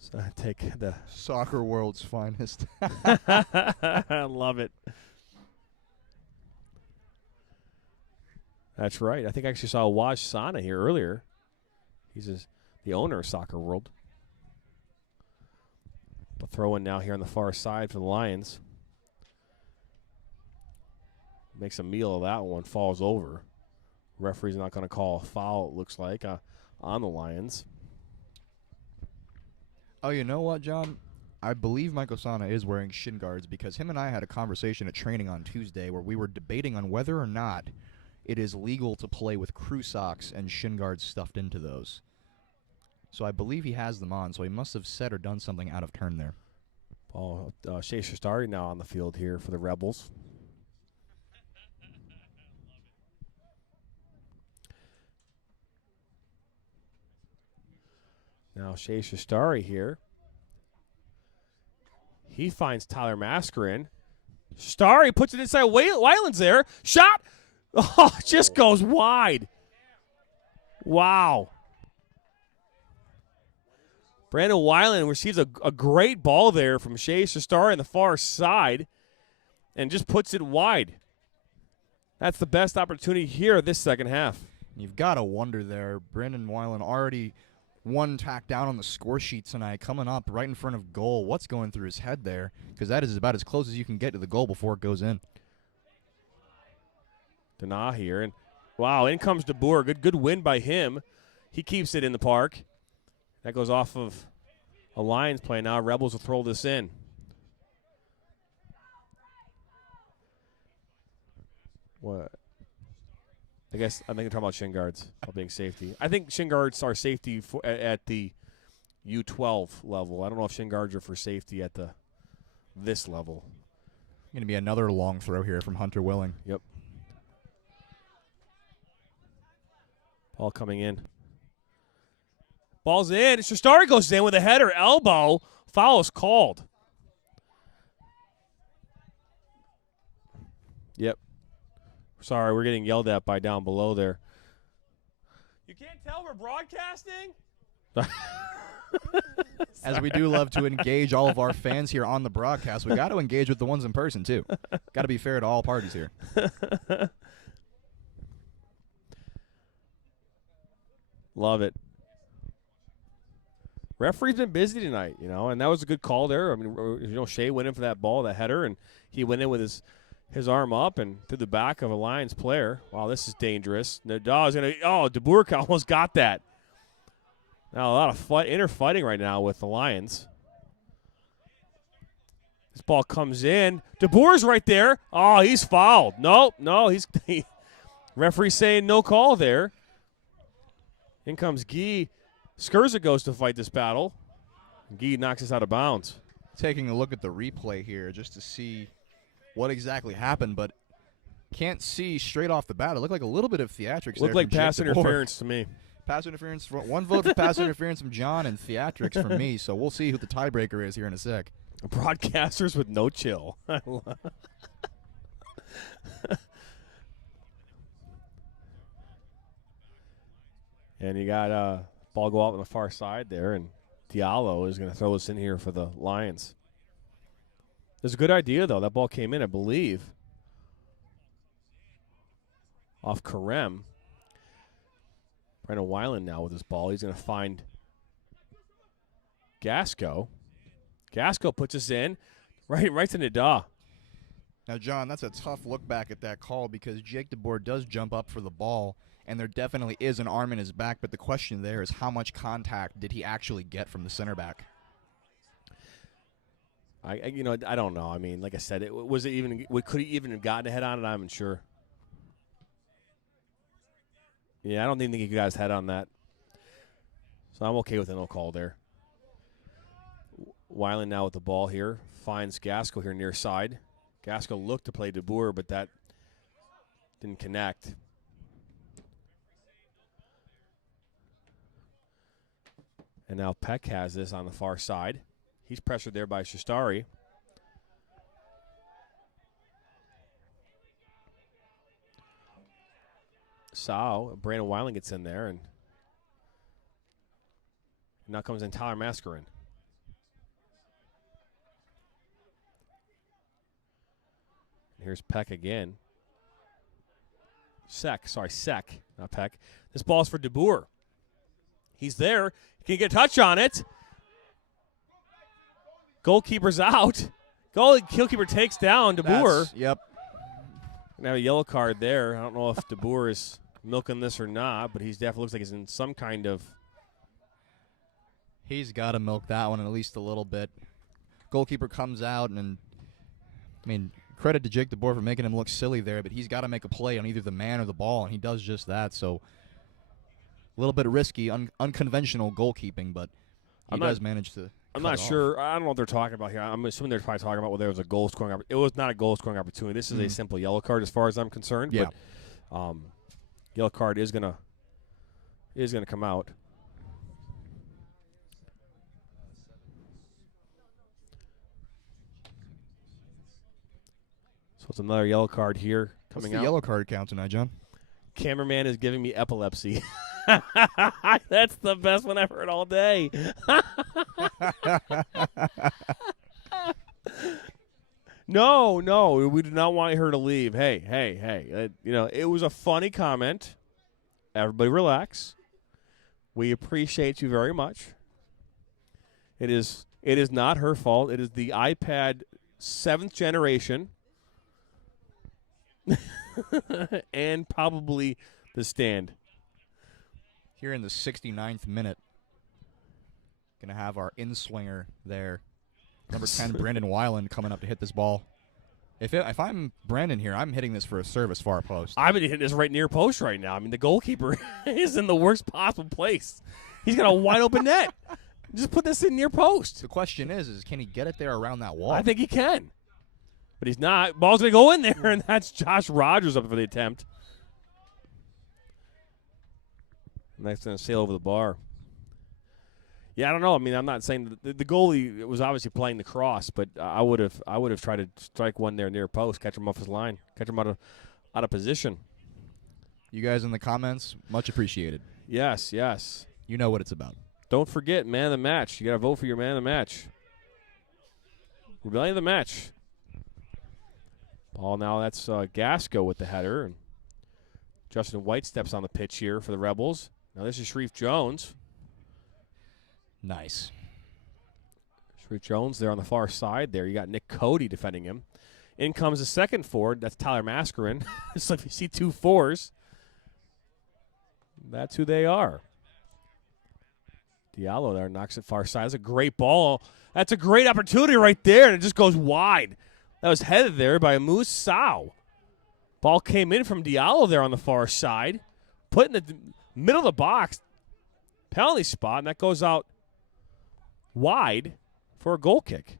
So I take the Soccer world's finest. I love it. That's right. I think I actually saw Waj Sana here earlier. He's the owner of Soccer World. The throw in now here on the far side for the Lions. Makes a meal of that one, falls over. Referee's not going to call a foul, it looks like, on the Lions. Oh, you know what, John? I believe Michael Sana is wearing shin guards, because him and I had a conversation at training on Tuesday where we were debating on whether or not it is legal to play with crew socks and shin guards stuffed into those. So I believe he has them on, so he must have said or done something out of turn there. Shea Shastari now on the field here for the Rebels. Now Shea Shastari here. He finds Tyler Mascarin. Shastari puts it inside. Weiland's there. Shot. Oh, just goes wide. Wow. Brandon Weiland receives a great ball there from Shea Shastari on the far side and just puts it wide. That's the best opportunity here this second half. You've got to wonder there. Brandon Weiland already one tack down on the score sheet tonight, coming up right in front of goal. What's going through his head there? Because that is about as close as you can get to the goal before it goes in. Dana here, and wow, in comes DeBoer. Good win by him. He keeps it in the park. That goes off of a Lions play now. Rebels will throw this in. What? I think they're talking about shin guards while being safety. I think shin guards are safety at the U12 level. I don't know if shin guards are for safety at this level. Going to be another long throw here from Hunter Willing. Yep. Ball coming in. Ball's in. Shastari goes in with a header elbow. Foul is called. Yep. Sorry, we're getting yelled at by down below there. You can't tell we're broadcasting? As we do love to engage all of our fans here on the broadcast, we got to engage with the ones in person, too. Got to be fair to all parties here. Love it. Referee's been busy tonight, and that was a good call there. I mean, Shea went in for that ball, that header, and he went in with his arm up and through the back of a Lions player. Wow, this is dangerous. Nadal is going to – De Boer almost got that. Now a lot of inner fighting right now with the Lions. This ball comes in. De Boer's right there. Oh, he's fouled. No, referee saying no call there. In comes Guy. Skurza goes to fight this battle. Guy knocks us out of bounds. Taking a look at the replay here just to see what exactly happened, but can't see straight off the bat. It looked like a little bit of theatrics. Looked like pass interference to me. Pass interference. One vote for pass interference from John and theatrics from me, so we'll see who the tiebreaker is here in a sec. Broadcasters with no chill. And you got ball go out on the far side there, and Diallo is going to throw this in here for the Lions. It's a good idea, though. That ball came in, I believe, off Karem. Brandon Weiland now with his ball. He's going to find Gasco. Gasco puts us in right to Nada. Now, John, that's a tough look back at that call because Jake DeBoer does jump up for the ball, and there definitely is an arm in his back, but the question there is how much contact did he actually get from the center back? I don't know. I mean, like I said, could he even have gotten a head on it? I'm unsure. Yeah, I don't even think he got his head on that. So I'm okay with a no call there. Weiland now with the ball here. Finds Gasco here near side. Gasco looked to play De Boer, but that didn't connect. And now Peck has this on the far side. He's pressured there by Shastari. Brandon Weiland gets in there, and now comes in Tyler Mascarin. Here's Peck again. Sek, not Peck. This ball's for De Boer. He's there. Can he get a touch on it? Goalkeeper's out. Goalkeeper takes down De Boer. Yep. Gonna have a yellow card there. I don't know if De Boer is milking this or not, but he's definitely looks like he's in some kind of. He's got to milk that one at least a little bit. Goalkeeper comes out, and I mean, credit to Jake DeBoer for making him look silly there, but he's got to make a play on either the man or the ball, and he does just that. So a little bit risky, unconventional goalkeeping, but he does manage to. I'm not sure. I don't know what they're talking about here. I'm assuming they're probably talking about whether there was a goal scoring opportunity. It was not a goal scoring opportunity. This is a simple yellow card as far as I'm concerned. Yeah. But, yellow card is gonna come out. So it's another yellow card here coming out. What's the yellow card count tonight, John? Cameraman is giving me epilepsy. That's the best one I've heard all day. No, we do not want her to leave. Hey. It was a funny comment. Everybody relax. We appreciate you very much. It is not her fault. It is the iPad 7th generation. And probably the stand. Here in the 69th minute, going to have our in-swinger there. Number 10, Brandon Weiland, coming up to hit this ball. If I'm Brandon here, I'm hitting this for a service far post. I'm going to hit this right near post right now. I mean, the goalkeeper is in the worst possible place. He's got a wide open net. Just put this in near post. The question is can he get it there around that wall? I think he can. But he's not. Ball's going to go in there, and that's Josh Rogers up for the attempt. And that's going to sail over the bar. Yeah, I don't know. I mean, I'm not saying the goalie was obviously playing the cross, but I would have tried to strike one there near post, catch him off his line, catch him out of position. You guys in the comments, much appreciated. Yes. You know what it's about. Don't forget, man of the match. You got to vote for your man of the match. Rebellion of the match. Ball now, that's Gasco with the header. And Justin White steps on the pitch here for the Rebels. Now this is Sharif Jones. Nice. Sharif Jones there on the far side there. You got Nick Cody defending him. In comes the second forward. That's Tyler Mascarin. So if you see 2 4s, that's who they are. Diallo there knocks it far side. That's a great ball. That's a great opportunity right there, and it just goes wide. That was headed there by Moose Sow. Ball came in from Diallo there on the far side, put in the middle of the box, penalty spot, and that goes out wide for a goal kick.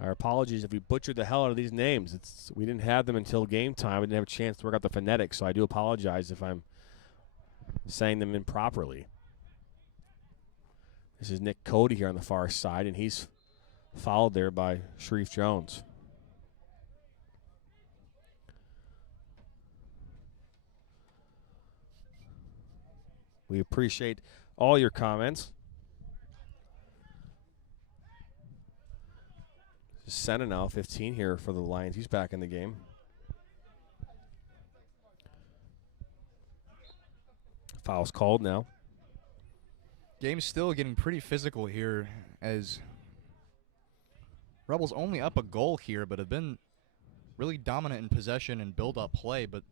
Our apologies if we butchered the hell out of these names. We didn't have them until game time. We didn't have a chance to work out the phonetics, so I do apologize if I'm saying them improperly. This is Nick Cody here on the far side, and he's followed there by Sharif Jones. We appreciate all your comments. Senna now, 15 here for the Lions. He's back in the game. Foul's called now. Game's still getting pretty physical here as Rebels only up a goal here, but have been really dominant in possession and build-up play, but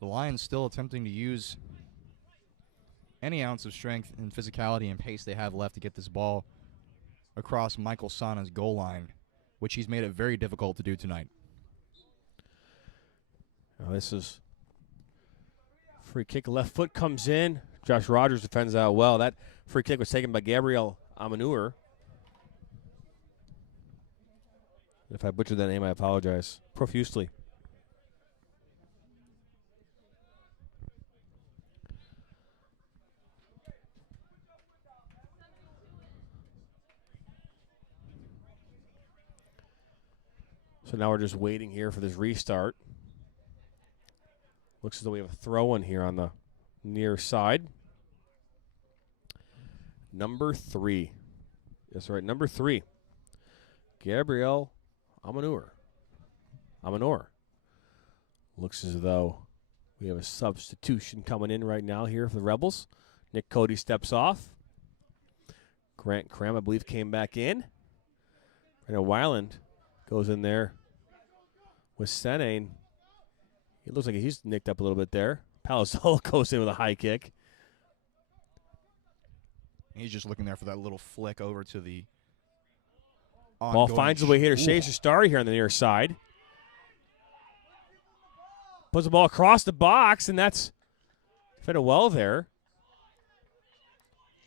the Lions still attempting to use any ounce of strength and physicality and pace they have left to get this ball across Michael Sana's goal line, which he's made it very difficult to do tonight. Now this is free kick. Left foot comes in. Josh Rogers defends out well. That free kick was taken by Gabriel Amanur. If I butchered that name, I apologize profusely. So now we're just waiting here for this restart. Looks as though we have a throw in here on the near side. Number 3. That's right, number 3. Gabriel Amanur. Looks as though we have a substitution coming in right now here for the Rebels. Nick Cody steps off. Grant Cram, I believe, came back in. Brandon Weiland goes in there with Senane. It looks like he's nicked up a little bit there. Palazzolo goes in with a high kick. He's just looking there for that little flick over to the ball finds the way here to Shea Shastari here on the near side. Puts the ball across the box, and that's defended well there.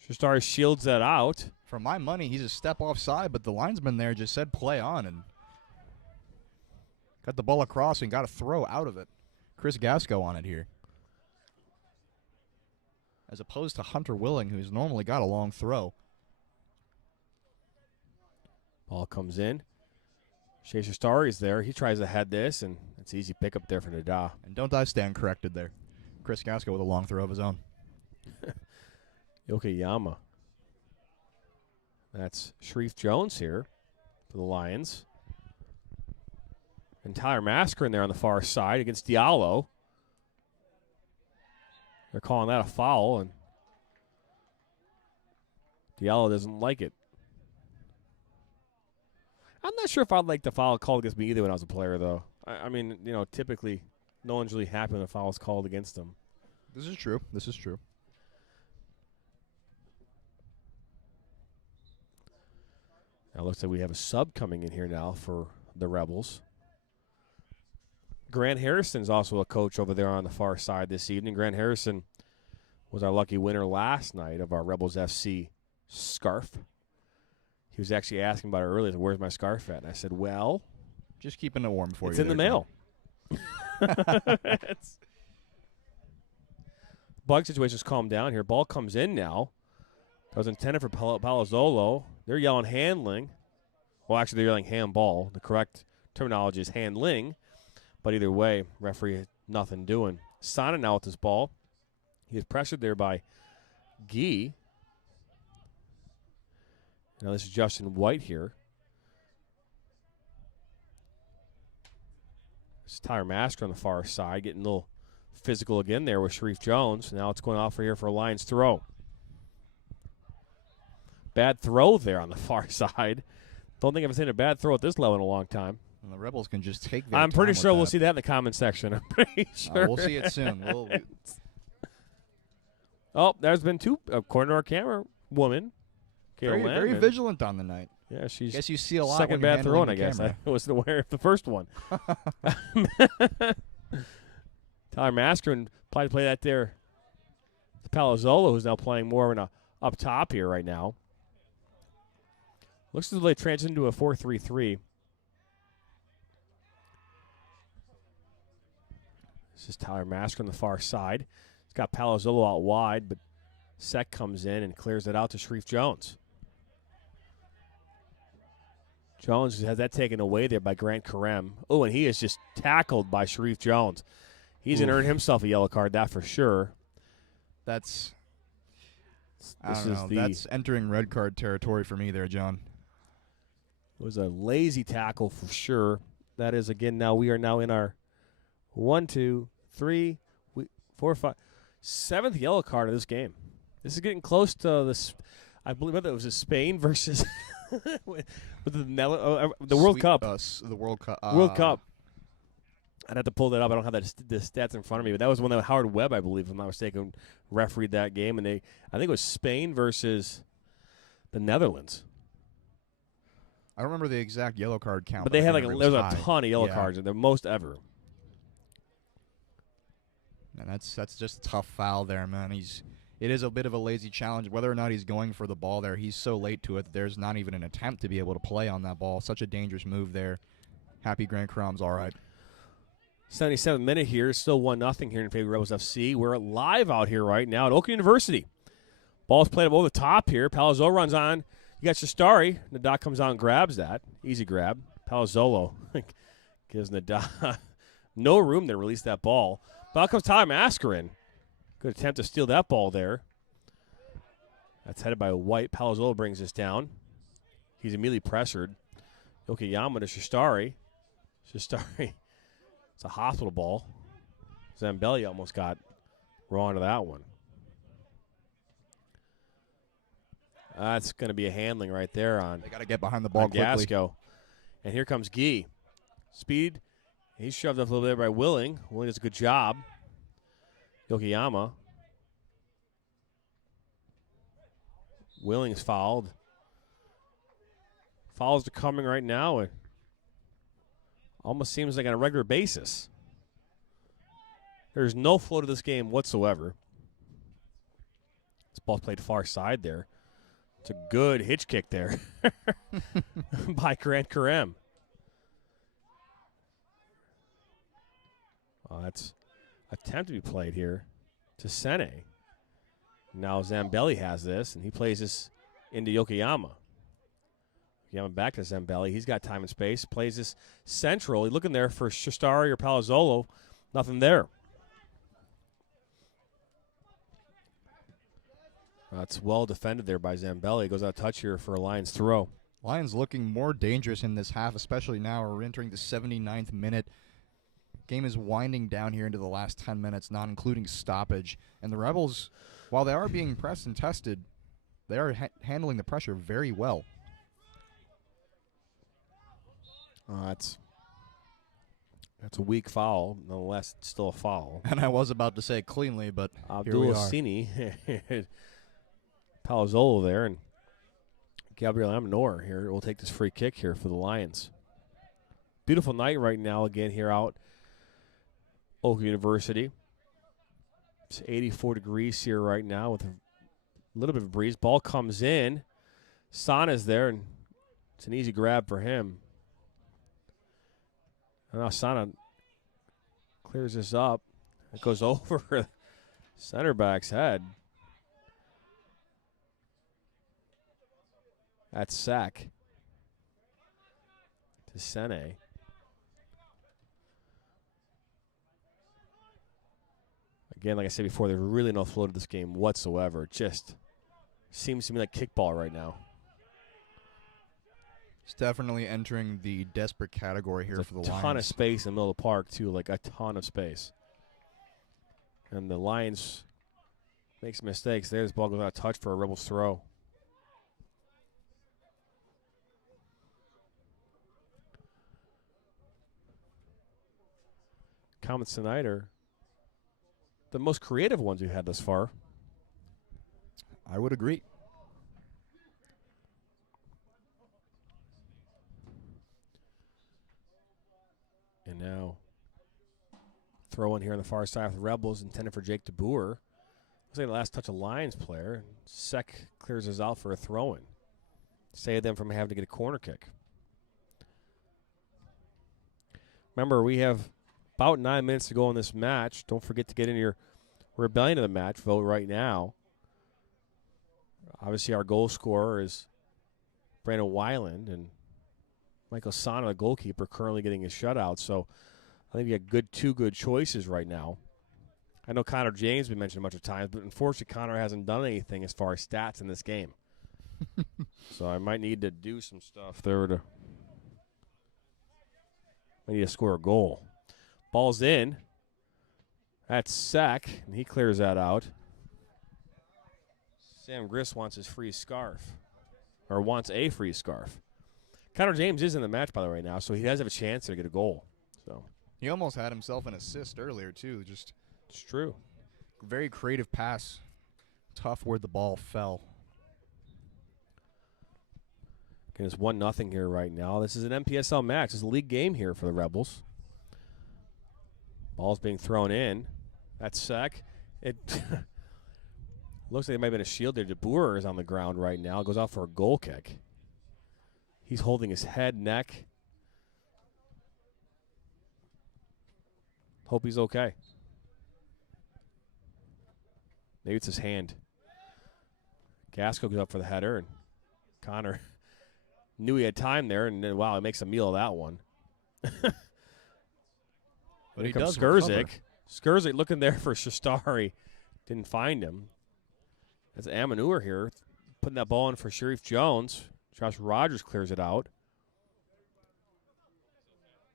Shastari shields that out. For my money, he's a step offside, but the linesman there just said play on and got the ball across and got a throw out of it. Chris Gasco on it here. As opposed to Hunter Willing, who's normally got a long throw. Ball comes in. Shea Shastari's there. He tries to head this, and it's easy pickup there for Nada. And don't I stand corrected there. Chris Gasco with a long throw of his own. Yokoyama. That's Sharif Jones here for the Lions. And Tyler Mascarin there on the far side against Diallo. They're calling that a foul, and Diallo doesn't like it. I'm not sure if I'd like the foul called against me either when I was a player, though. I mean, you know, typically no one's really happy when a foul is called against them. This is true. This is true. Now it looks like we have a sub coming in here now for the Rebels. Grant Harrison's also a coach over there on the far side this evening. Grant Harrison was our lucky winner last night of our Rebels FC scarf. He was actually asking about it earlier, where's my scarf at? And I said, well, just keeping it warm for you. It's in the mail. Bug situation's calmed down here. Ball comes in now. That was intended for Palazzolo. They're yelling handling. Well, actually, they're yelling handball. The correct terminology is handling. But either way, referee had nothing doing. Sana now with this ball. He is pressured there by Gee. Now this is Justin White here. It's Tyler Masker on the far side, getting a little physical again there with Sharif Jones. Now it's going off for here for a Lions throw. Bad throw there on the far side. Don't think I've seen a bad throw at this level in a long time. And the Rebels can just take their I'm pretty time sure with we'll that. see that in the comment section. I'm pretty sure. We'll see it soon. Oh, there's been two, according to our camera woman, Kayla Very Landman. vigilant on the night. Yeah, she's I guess you see a lot second when you're bad throw, handling I the guess. camera. I wasn't aware of the first one. Tyler Masker tried to play that there to Palazzolo, who's now playing more in a up top here right now. Looks as though they transitioned into a 4-3-3. This is Tyler Masker on the far side. He's got Palazzolo out wide, but Sek comes in and clears it out to Sharif Jones. Jones has that taken away there by Grant Karem. Oh, and he is just tackled by Sharif Jones. He's going to earn himself a yellow card, that for sure. That's That's entering red card territory for me there, John. It was a lazy tackle for sure. That is, again, now we are now in our 1, 2, 3, 4, 5, 7th yellow card of this game. This is getting close to this. I believe it was a Spain versus with the World Cup. The World Cup. World Cup. I'd have to pull that up. I don't have the stats in front of me, but that was one that Howard Webb, I believe, if I'm not mistaken, refereed that game, and I think it was Spain versus the Netherlands. I don't remember the exact yellow card count, but they had there was high. a ton of yellow cards, the most ever. And that's just a tough foul there, man. It is a bit of a lazy challenge. Whether or not he's going for the ball there, he's so late to it that there's not even an attempt to be able to play on that ball. Such a dangerous move there. Happy Grant Crom's all right. 77th minute here, still 1-0 here in favor of Rebels FC. We're live out here right now at Oakland University. Ball's played up over the top here. Palazzolo runs on. You got Shastari. Nada comes out and grabs that. Easy grab. Palazzolo gives Nada no room to release that ball. But out comes Tyler Masker in. Good attempt to steal that ball there. That's headed by White. Palazzolo brings this down. He's immediately pressured. Yokiyama to Shastari. Shastari. It's a hospital ball. Zambelli almost got wrong to that one. That's going to be a handling right there on. They got to get behind the ball quickly. Gasco. And here comes Gee. Speed. He's shoved up a little bit by Willing. Willing does a good job. Yokiyama. Willing's fouled. Fouls are coming right now. It almost seems like on a regular basis. There's no flow to this game whatsoever. This ball's played far side there. It's a good hitch kick there by Grant Karem. That's attempt to be played here to Sene. Now Zambelli has this, and he plays this into Yokoyama. Yokoyama back to Zambelli. He's got time and space. Plays this central. He's looking there for Shastari or Palazzolo. Nothing there. That's well defended there by Zambelli. Goes out of touch here for a Lions throw. Lions looking more dangerous in this half, especially now. We're entering the 79th minute. Game is winding down here into the last 10 minutes, not including stoppage. And the Rebels, while they are being pressed and tested, they are handling the pressure very well. That's a weak foul. Nonetheless, it's still a foul. And I was about to say cleanly, but Abdul here we are. Assini, Palazzolo there, and Gabriel Amanor here will take this free kick here for the Lions. Beautiful night right now again here out Oak University. It's 84 degrees here right now with a little bit of a breeze. Ball comes in. Sana's there, and it's an easy grab for him. And now Sana clears this up. It goes over center back's head. That's sack to Sene. Again, like I said before, there's really no flow to this game whatsoever. It just seems to me like kickball right now. It's definitely entering the desperate category here for the Lions. A ton of space in the middle of the park, too, like a ton of space. And the Lions makes mistakes. There's ball goes out of touch for a Rebels throw. Comments tonight are the most creative ones we've had thus far. I would agree. And now, throw in here on the far side of the Rebels, intended for Jake DeBoer. Looks like the last touch of Lions player. Sek clears us out for a throw-in. Save them from having to get a corner kick. Remember, we have about 9 minutes to go in this match. Don't forget to get in your Rebellion of the Match vote right now. Obviously, our goal scorer is Brandon Weiland, and Michael Sana, the goalkeeper, currently getting his shutout. So I think we got two good choices right now. I know Connor James been mentioned a bunch of times, but unfortunately Connor hasn't done anything as far as stats in this game. So I might need to do some stuff there to I need to score a goal. Ball's in. That's Sek, and he clears that out. Sam Griss wants his free scarf, or wants a free scarf. Connor James is in the match, by the way, now, so he does have a chance to get a goal. So he almost had himself an assist earlier, too. Just it's true. Very creative pass. Tough where the ball fell. Okay, it's 1-0 here right now. This is an MPSL match. It's a league game here for the Rebels. Ball's being thrown in. That's Sek. It looks like there might have been a shield there. DeBoer is on the ground right now. Goes out for a goal kick. He's holding his head, neck. Hope he's okay. Maybe it's his hand. Gasco goes up for the header, and Connor knew he had time there, and then, wow, he makes a meal of that one. But here he does Skurzik. Skurzik looking there for Shastari. Didn't find him. That's Amanur here, putting that ball in for Sharif Jones. Josh Rogers clears it out.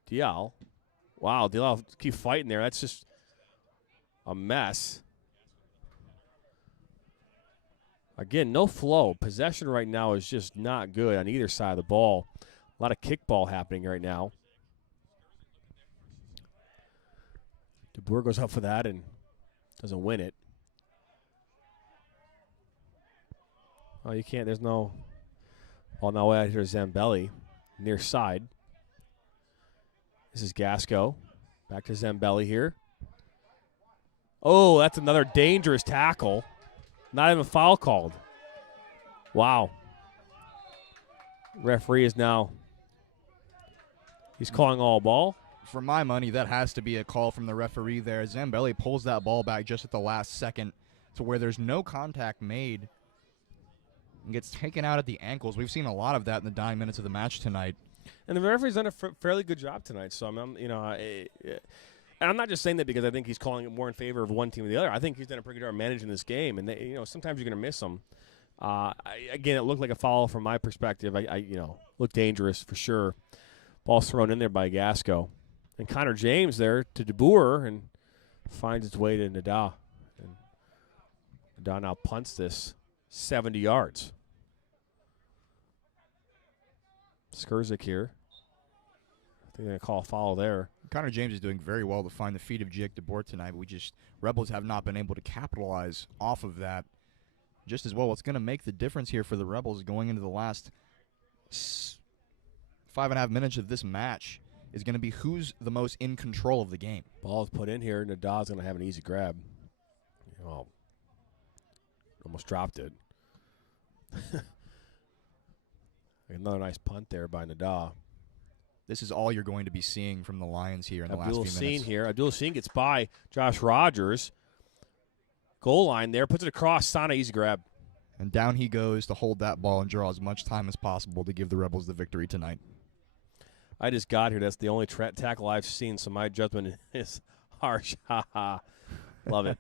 Dial. Wow, Dial keep fighting there. That's just a mess. Again, no flow. Possession right now is just not good on either side of the ball. A lot of kickball happening right now. DeBoer goes up for that and doesn't win it. Oh, you can't. There's no ball now way out here to Zambelli, near side. This is Gasco. Back to Zambelli here. Oh, that's another dangerous tackle. Not even foul called. Wow. Referee is now, he's calling all ball. For my money, that has to be a call from the referee there. Zambelli pulls that ball back just at the last second to where there's no contact made and gets taken out at the ankles. We've seen a lot of that in the dying minutes of the match tonight. And the referee's done a fairly good job tonight. So, and I'm not just saying that because I think he's calling it more in favor of one team or the other. I think he's done a pretty good job managing this game. And, sometimes you're going to miss them. Again, it looked like a foul from my perspective. Looked dangerous for sure. Ball's thrown in there by Gasco. And Connor James there to DeBoer and finds its way to Nada. And Nada now punts this 70 yards. Skurzik here. I think they're going to call a foul there. Connor James is doing very well to find the feet of Jake DeBoer tonight, but Rebels have not been able to capitalize off of that just as well. What's going to make the difference here for the Rebels going into the last 5.5 minutes of this match is going to be who's the most in control of the game. Ball is put in here. Nada's going to have an easy grab. Oh, almost dropped it. Another nice punt there by Nada. This is all you're going to be seeing from the Lions here in the last few minutes. Abdul Seen gets by Josh Rogers. Goal line there. Puts it across. Sana, easy grab. And down he goes to hold that ball and draw as much time as possible to give the Rebels the victory tonight. I just got here. That's the only tackle I've seen, so my judgment is harsh. Ha ha. Love it.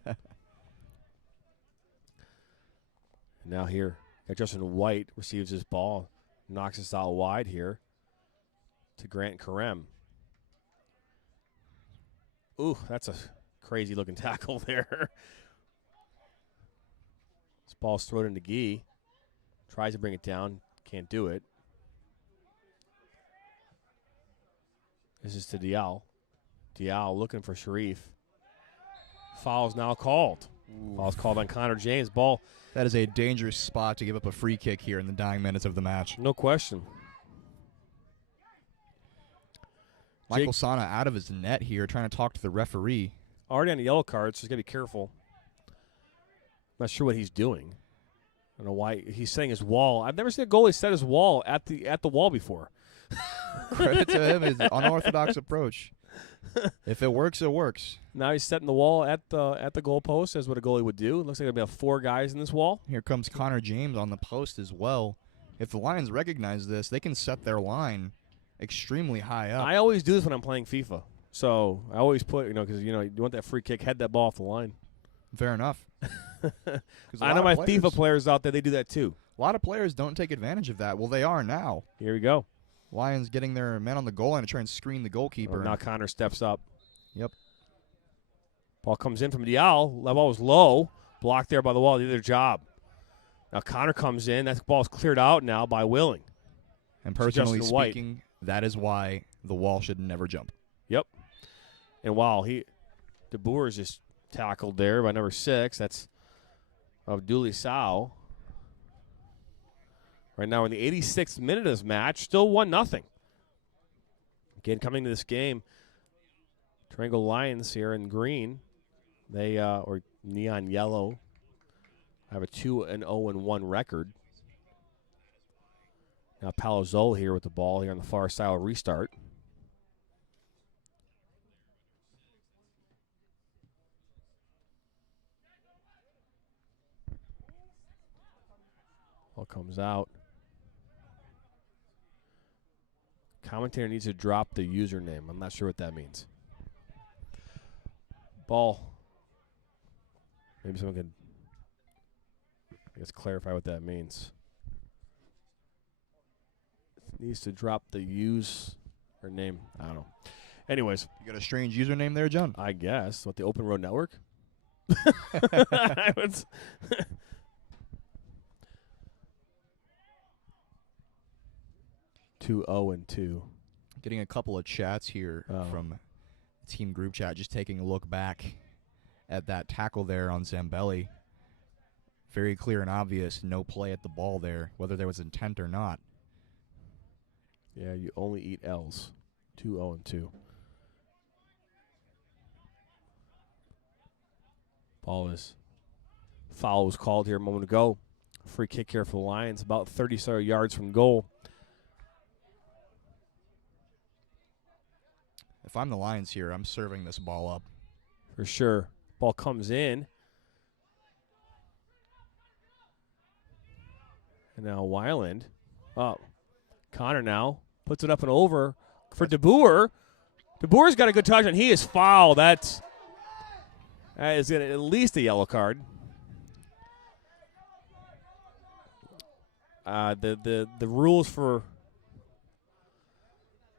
Now here, Justin White receives his ball, knocks us out wide here to Grant Karem. Ooh, that's a crazy-looking tackle there. This ball's thrown into Gee. Tries to bring it down. Can't do it. This is to Dial. Dial looking for Sharif. Foul's now called. Ooh. Foul's called on Connor James. Ball. That is a dangerous spot to give up a free kick here in the dying minutes of the match. No question. Michael Sana out of his net here, trying to talk to the referee. Already on a yellow card, so he's got to be careful. Not sure what he's doing. I don't know why he's setting his wall. I've never seen a goalie set his wall at the wall before. Credit to him, his unorthodox approach. If it works, it works. Now he's setting the wall at the goal post, as what a goalie would do. It looks like there'll be 4 guys in this wall. Here comes Connor James on the post as well. If the Lions recognize this, they can set their line extremely high up. I always do this when I'm playing FIFA. So I always put, because, you want that free kick, head that ball off the line. Fair enough. I know my FIFA players out there, they do that too. A lot of players don't take advantage of that. Well, they are now. Here we go. Lions getting their men on the goal line to try and screen the goalkeeper. Now Connor steps up. Yep. Ball comes in from Dial. That ball was low. Blocked there by the wall. They did their job. Now Connor comes in. That ball's cleared out now by Willing. And personally speaking, that is why the wall should never jump. Yep. And wow, De Boer is just tackled there by number 6. That's Abduli Sow. Right now in the 86th minute of this match, still 1-0. Again, coming to this game, Teranga Lions here in green. They, or neon yellow, have a 2-0-1 record. Now Palazzolo here with the ball here on the far side of restart. Ball comes out. Commentator needs to drop the username. I'm not sure what that means. Ball. Maybe someone could, clarify what that means. Needs to drop the name. I don't know. Anyways. You got a strange username there, John? I guess. What, the Open Road Network? 2-0-2. Getting a couple of chats here from team group chat, just taking a look back at that tackle there on Zambelli. Very clear and obvious, no play at the ball there, whether there was intent or not. Yeah, you only eat L's. 2-0-2. Foul was called here a moment ago. Free kick here for the Lions, about 30 yards from goal. If I'm the Lions here, I'm serving this ball up. For sure. Ball comes in. And now Weiland. Oh, Connor now puts it up and over for De Boer. De Boer's got a good touch, and he is fouled. That is at least a yellow card. The rules for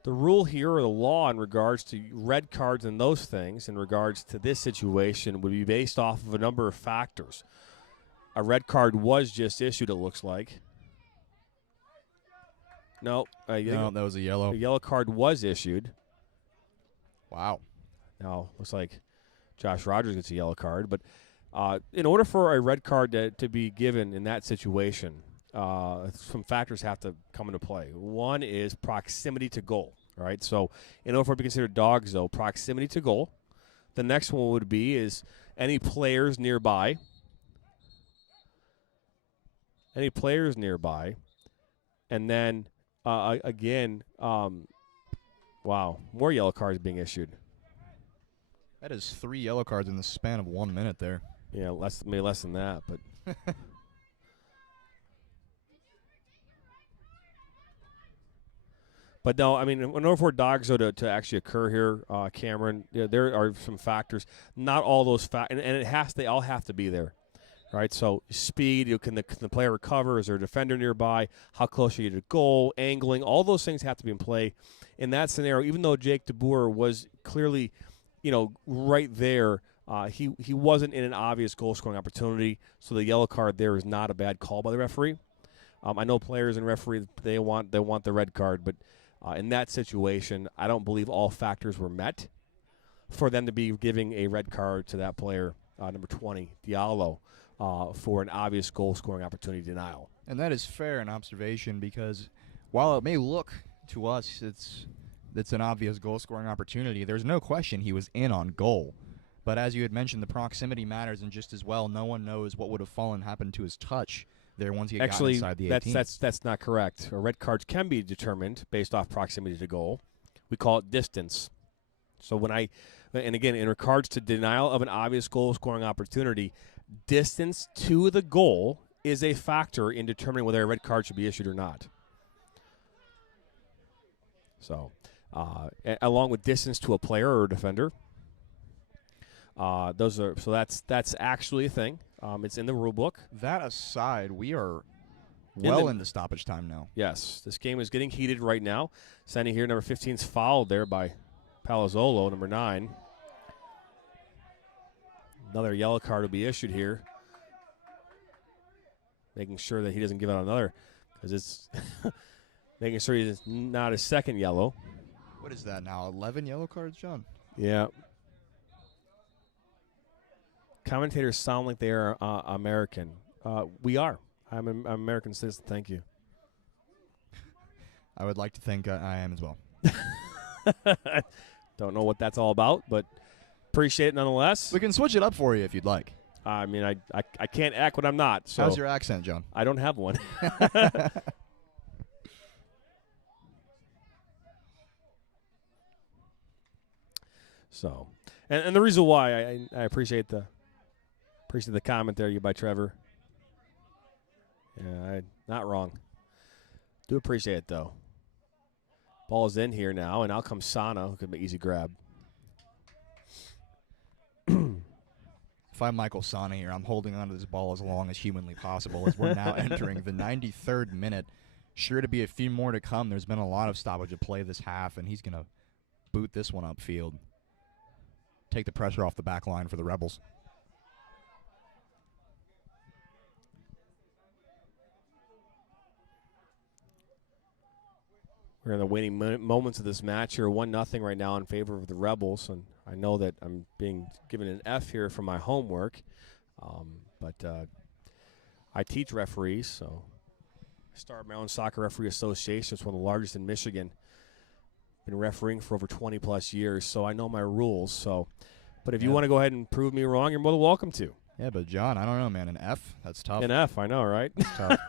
the rule here, or the law in regards to red cards and those things in regards to this situation, would be based off of a number of factors. A red card was just issued, it looks like. No, that was a yellow. A yellow card was issued. Wow. Now, looks like Josh Rogers gets a yellow card. But in order for a red card to be given in that situation, some factors have to come into play. One is proximity to goal, right? So in order for it to be considered dog zone, proximity to goal. The next one would be is any players nearby. Any players nearby. And then, again, wow, more yellow cards being issued. That is 3 yellow cards in the span of 1 minute there. Yeah, maybe less than that, but... But no, I mean, in order for dogs to actually occur here, Cameron, there are some factors. Not all those and they all have to be there, right? So speed, can the player recover? Is there a defender nearby? How close are you to goal? Angling, all those things have to be in play. In that scenario, even though Jake DeBoer was clearly, right there, he wasn't in an obvious goal scoring opportunity. So the yellow card there is not a bad call by the referee. I know players and referees they want the red card, but in that situation, I don't believe all factors were met for them to be giving a red card to that player, number 20, Diallo, for an obvious goal-scoring opportunity denial. And that is fair an observation because while it may look to us it's an obvious goal-scoring opportunity, there's no question he was in on goal. But as you had mentioned, the proximity matters, and just as well, no one knows what would have happened to his touch there once he got inside the 18. That's not correct. Red cards can be determined based off proximity to goal. We call it distance. So and again, in regards to denial of an obvious goal-scoring opportunity, distance to the goal is a factor in determining whether a red card should be issued or not. So, along with distance to a player or a defender, that's actually a thing. It's in the rule book. That aside, we are into stoppage time now. Yes, this game is getting heated right now. Standing here, number 15 is fouled there by Palazzolo, number 9. Another yellow card will be issued here. Making sure that he doesn't give out another, because it's making sure he's not a second yellow. What is that now, 11 yellow cards, John? Yeah. Commentators sound like they are American. We are. I'm an American citizen. Thank you. I would like to think I am as well. Don't know what that's all about, but appreciate it nonetheless. We can switch it up for you if you'd like. I mean, I can't act what I'm not. So how's your accent, John? I don't have one. So, and the reason why I appreciate the comment there by Trevor. Yeah, not wrong. Do appreciate it though. Ball is in here now, and out comes Sana, who could be easy grab. If I'm Michael Sana here, I'm holding onto this ball as long as humanly possible as we're now entering the 93rd minute. Sure to be a few more to come. There's been a lot of stoppage of play this half, and he's going to boot this one upfield. Take the pressure off the back line for the Rebels. We're in the waning moments of this match here, 1-0 right now in favor of the Rebels, and I know that I'm being given an F here for my homework, but I teach referees, so I started my own soccer referee association. It's one of the largest in Michigan. Been refereeing for over 20-plus years, so I know my rules. So, but if you want to go ahead and prove me wrong, you're more than welcome to. Yeah, but John, I don't know, man. An F? That's tough. An F, I know, right? That's tough.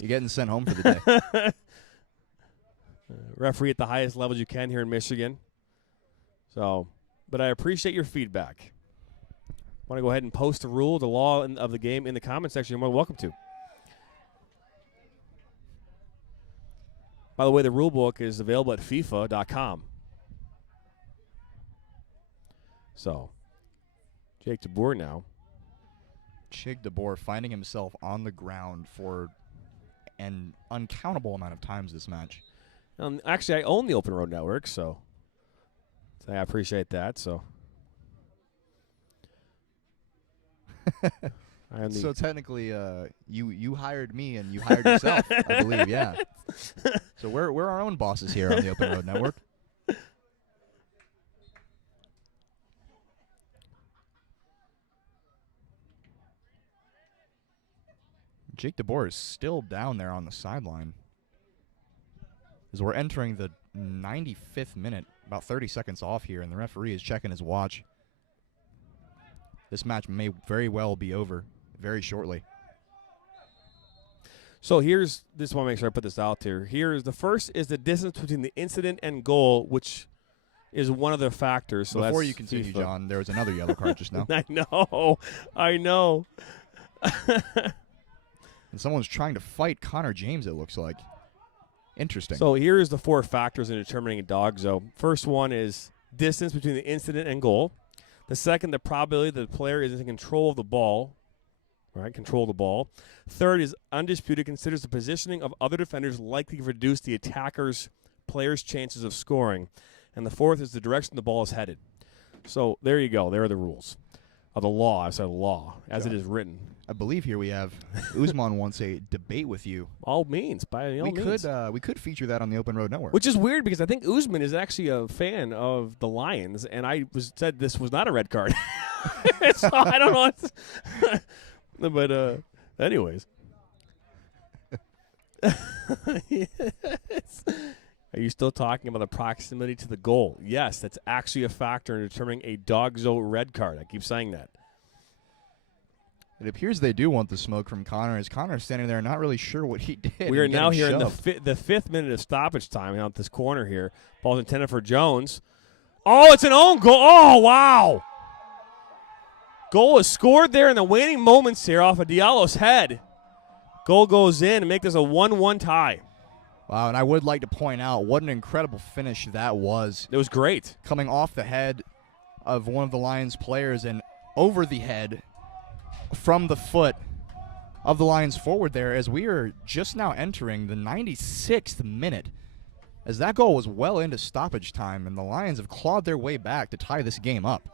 You're getting sent home for the day. Referee at the highest levels you can here in Michigan. So, but I appreciate your feedback. Want to go ahead and post the rule, the law of the game in the comment section, you're more than welcome to. By the way, the rule book is available at FIFA.com. So, Jake DeBoer now. Jake DeBoer finding himself on the ground for an uncountable amount of times this match. Actually, I own the Open Road Network, so I appreciate that. So, so technically, you hired me and you hired yourself, I believe. Yeah. So we're our own bosses here on the Open Road Network. Jake DeBoer is still down there on the sideline. As we're entering the 95th minute, about 30 seconds off here, and the referee is checking his watch. This match may very well be over very shortly. So this want to make sure I put this out there. Here's the first is the distance between the incident and goal, which is one of the factors. So before you continue, FIFA. John, there was another yellow card just now. I know. And someone's trying to fight Connor James, it looks like. Interesting. So here's the 4 factors in determining a dog zone. First one is distance between the incident and goal. The second, the probability that the player is in control of the ball. Right, control the ball. Third is undisputed, considers the positioning of other defenders likely to reduce the attacker's player's chances of scoring. And the fourth is the direction the ball is headed. So there you go. There are the rules of the law. I said law, as it is written. I believe here we have Usman wants a debate with you. All means, by all means. We could feature that on the Open Road Network. Which is weird because I think Usman is actually a fan of the Lions, and said this was not a red card. So I don't know. But anyways. Are you still talking about the proximity to the goal? Yes, that's actually a factor in determining a dog zone red card. I keep saying that. It appears they do want the smoke from Connor, as Connor's standing there not really sure what he did. We are now here in the 5th minute of stoppage time out this corner here. Ball's intended for Jones. Oh, it's an own goal. Oh, wow. Goal is scored there in the waning moments here off of Diallo's head. Goal goes in and make this a 1-1 tie. Wow, and I would like to point out what an incredible finish that was. It was great. Coming off the head of one of the Lions players and over the head from the foot of the Lions forward there, as we are just now entering the 96th minute, as that goal was well into stoppage time, and the Lions have clawed their way back to tie this game up.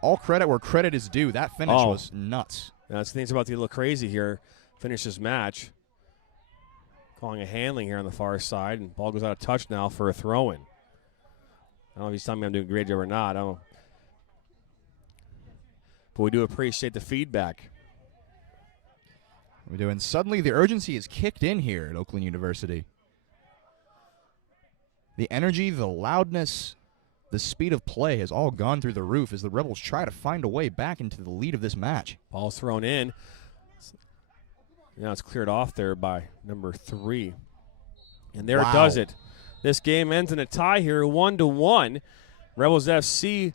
All credit where credit is due. That finish was nuts. Now, things about to get a little crazy here. Finish this match. Calling a handling here on the far side, and ball goes out of touch now for a throw-in. I don't know if he's telling me I'm doing a great job or not. I don't know. But we do appreciate the feedback. We do, and suddenly the urgency is kicked in here at Oakland University. The energy, the loudness, the speed of play has all gone through the roof as the Rebels try to find a way back into the lead of this match. Ball's thrown in. Now it's cleared off there by number 3. And there it does it. This game ends in a tie here, 1-1. Rebels FC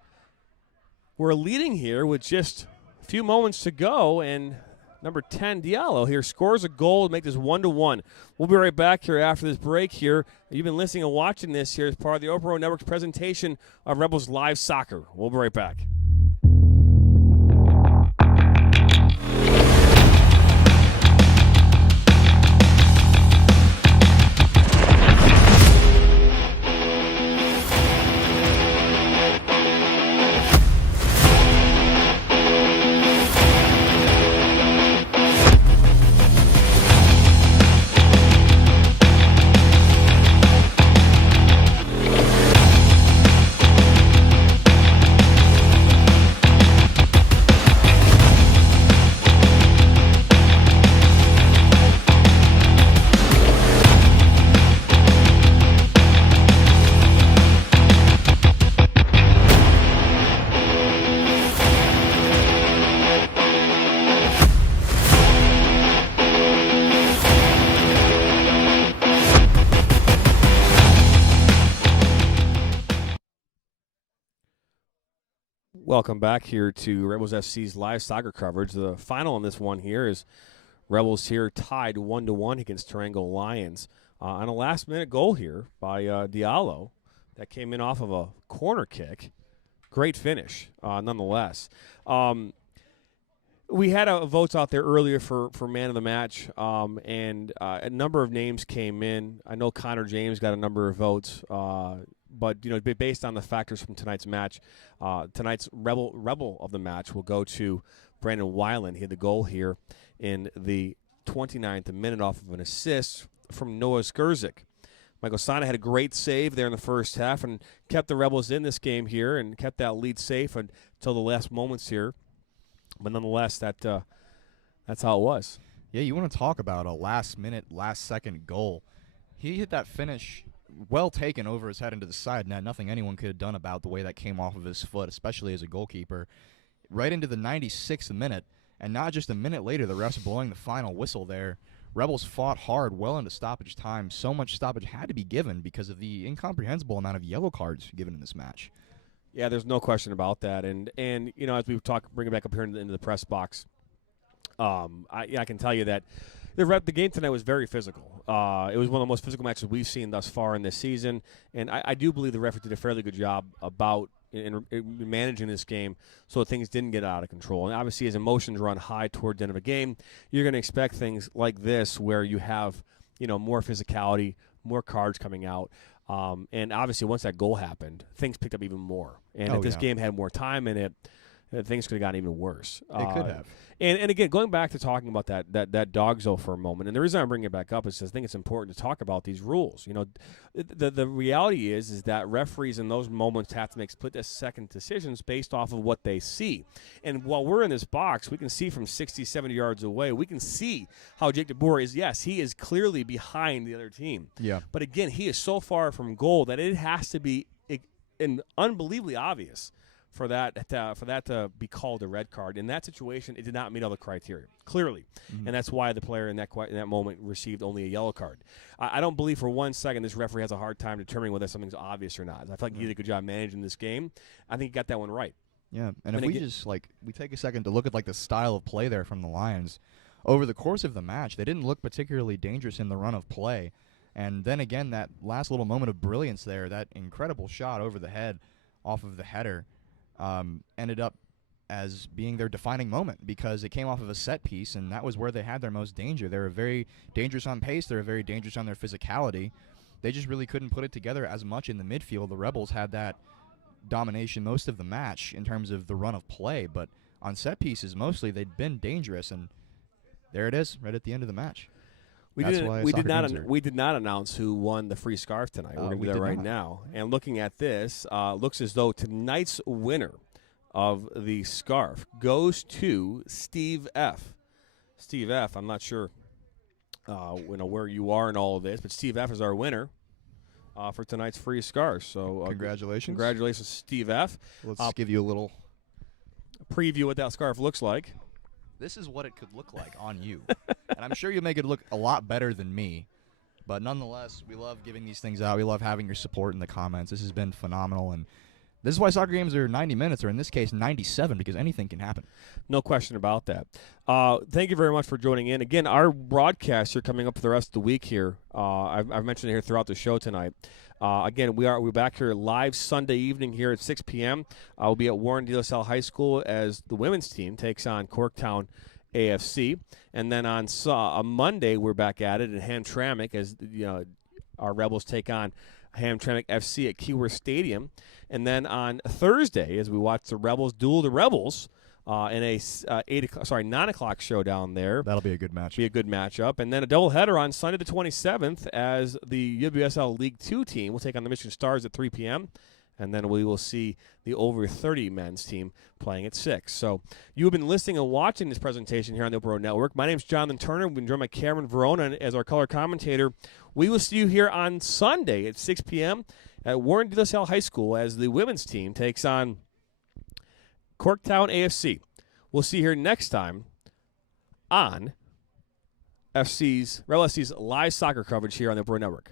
were leading here with just a few moments to go, and number 10, Diallo, here scores a goal to make this 1-1. We'll be right back here after this break here. You've been listening and watching this here as part of the Open Road Network's presentation of Rebels Live Soccer. We'll be right back. Welcome back here to Rebels FC's live soccer coverage. The final on this one here is Rebels here tied 1-1 against Teranga Lions on a last-minute goal here by Diallo that came in off of a corner kick. Great finish, nonetheless. We had votes out there earlier for man of the match, and a number of names came in. I know Connor James got a number of votes, but based on the factors from tonight's match, tonight's rebel of the match will go to Brandon Weiland. He had the goal here in the 29th minute off of an assist from Noah Skurzik. Michael Sana had a great save there in the first half and kept the Rebels in this game here and kept that lead safe until the last moments here. But nonetheless, that's how it was. Yeah, you want to talk about a last-minute, last-second goal. He hit that finish well taken over his head into the side net. Nothing anyone could have done about the way that came off of his foot, especially as a goalkeeper. Right into the 96th minute, and not just a minute later, the refs blowing the final whistle there. Rebels fought hard well into stoppage time. So much stoppage had to be given because of the incomprehensible amount of yellow cards given in this match. Yeah, there's no question about that. And as we bring it back up here into the press box, I can tell you that The game tonight was very physical. It was one of the most physical matches we've seen thus far in this season, and I do believe the referee did a fairly good job about in managing this game so things didn't get out of control. And obviously, as emotions run high toward the end of a game, you're going to expect things like this where you have more physicality, more cards coming out. And obviously, once that goal happened, things picked up even more. And if this game had more time in it, things could have gotten even worse. It could have. And again, going back to talking about that dog zone for a moment, and the reason I'm bringing it back up is because I think it's important to talk about these rules. The reality is that referees in those moments have to make split-second decisions based off of what they see. And while we're in this box, we can see from 60, 70 yards away, we can see how Jake DeBoer is, yes, he is clearly behind the other team. Yeah. But again, he is so far from goal that it has to be unbelievably obvious for that to be called a red card. In that situation, it did not meet all the criteria, clearly. Mm-hmm. And that's why the player in that moment received only a yellow card. I don't believe for 1 second this referee has a hard time determining whether something's obvious or not. I feel like he did a good job managing this game. I think he got that one right. Yeah, and if we take a second to look at the style of play there from the Lions, over the course of the match, they didn't look particularly dangerous in the run of play. And then again, that last little moment of brilliance there, that incredible shot over the head off of the header, ended up as being their defining moment because it came off of a set piece, and that was where they had their most danger. They were very dangerous on pace. They were very dangerous on their physicality. They just really couldn't put it together as much in the midfield. The Rebels had that domination most of the match in terms of the run of play, but on set pieces mostly they'd been dangerous, and there it is right at the end of the match. We did not announce who won the free scarf tonight. We're going to do that right now. And looking at this, looks as though tonight's winner of the scarf goes to Steve F. Steve F., I'm not sure where you are in all of this, but Steve F. is our winner for tonight's free scarf. So congratulations. Congratulations, Steve F. Let's give you a little preview what that scarf looks like. This is what it could look like on you. And I'm sure you'll make it look a lot better than me. But nonetheless, we love giving these things out. We love having your support in the comments. This has been phenomenal. And this is why soccer games are 90 minutes, or in this case, 97, because anything can happen. No question about that. Thank you very much for joining in. Again, our broadcasts are coming up for the rest of the week here. I've mentioned it here throughout the show tonight. Again, we're back here live Sunday evening here at 6 p.m. We'll be at Warren De La Salle High School as the women's team takes on Corktown AFC. And then on Monday, we're back at it at Hamtramck as our Rebels take on Hamtramck FC at Keyworth Stadium. And then on Thursday, as we watch the Rebels duel the Rebels in a 9 o'clock show down there. That'll be a good match. Be a good matchup. And then a doubleheader on Sunday the 27th as the WSL League 2 team will take on the Michigan Stars at 3 p.m. And then we will see the over 30 men's team playing at 6. So you have been listening and watching this presentation here on the Open Road Network. My name is Jonathan Turner. We've been joined by Cameron Verona as our color commentator. We will see you here on Sunday at 6 p.m. at Warren De La Salle High School as the women's team takes on Corktown AFC. We'll see you here next time on Rebel FC's live soccer coverage here on the Open Road Network.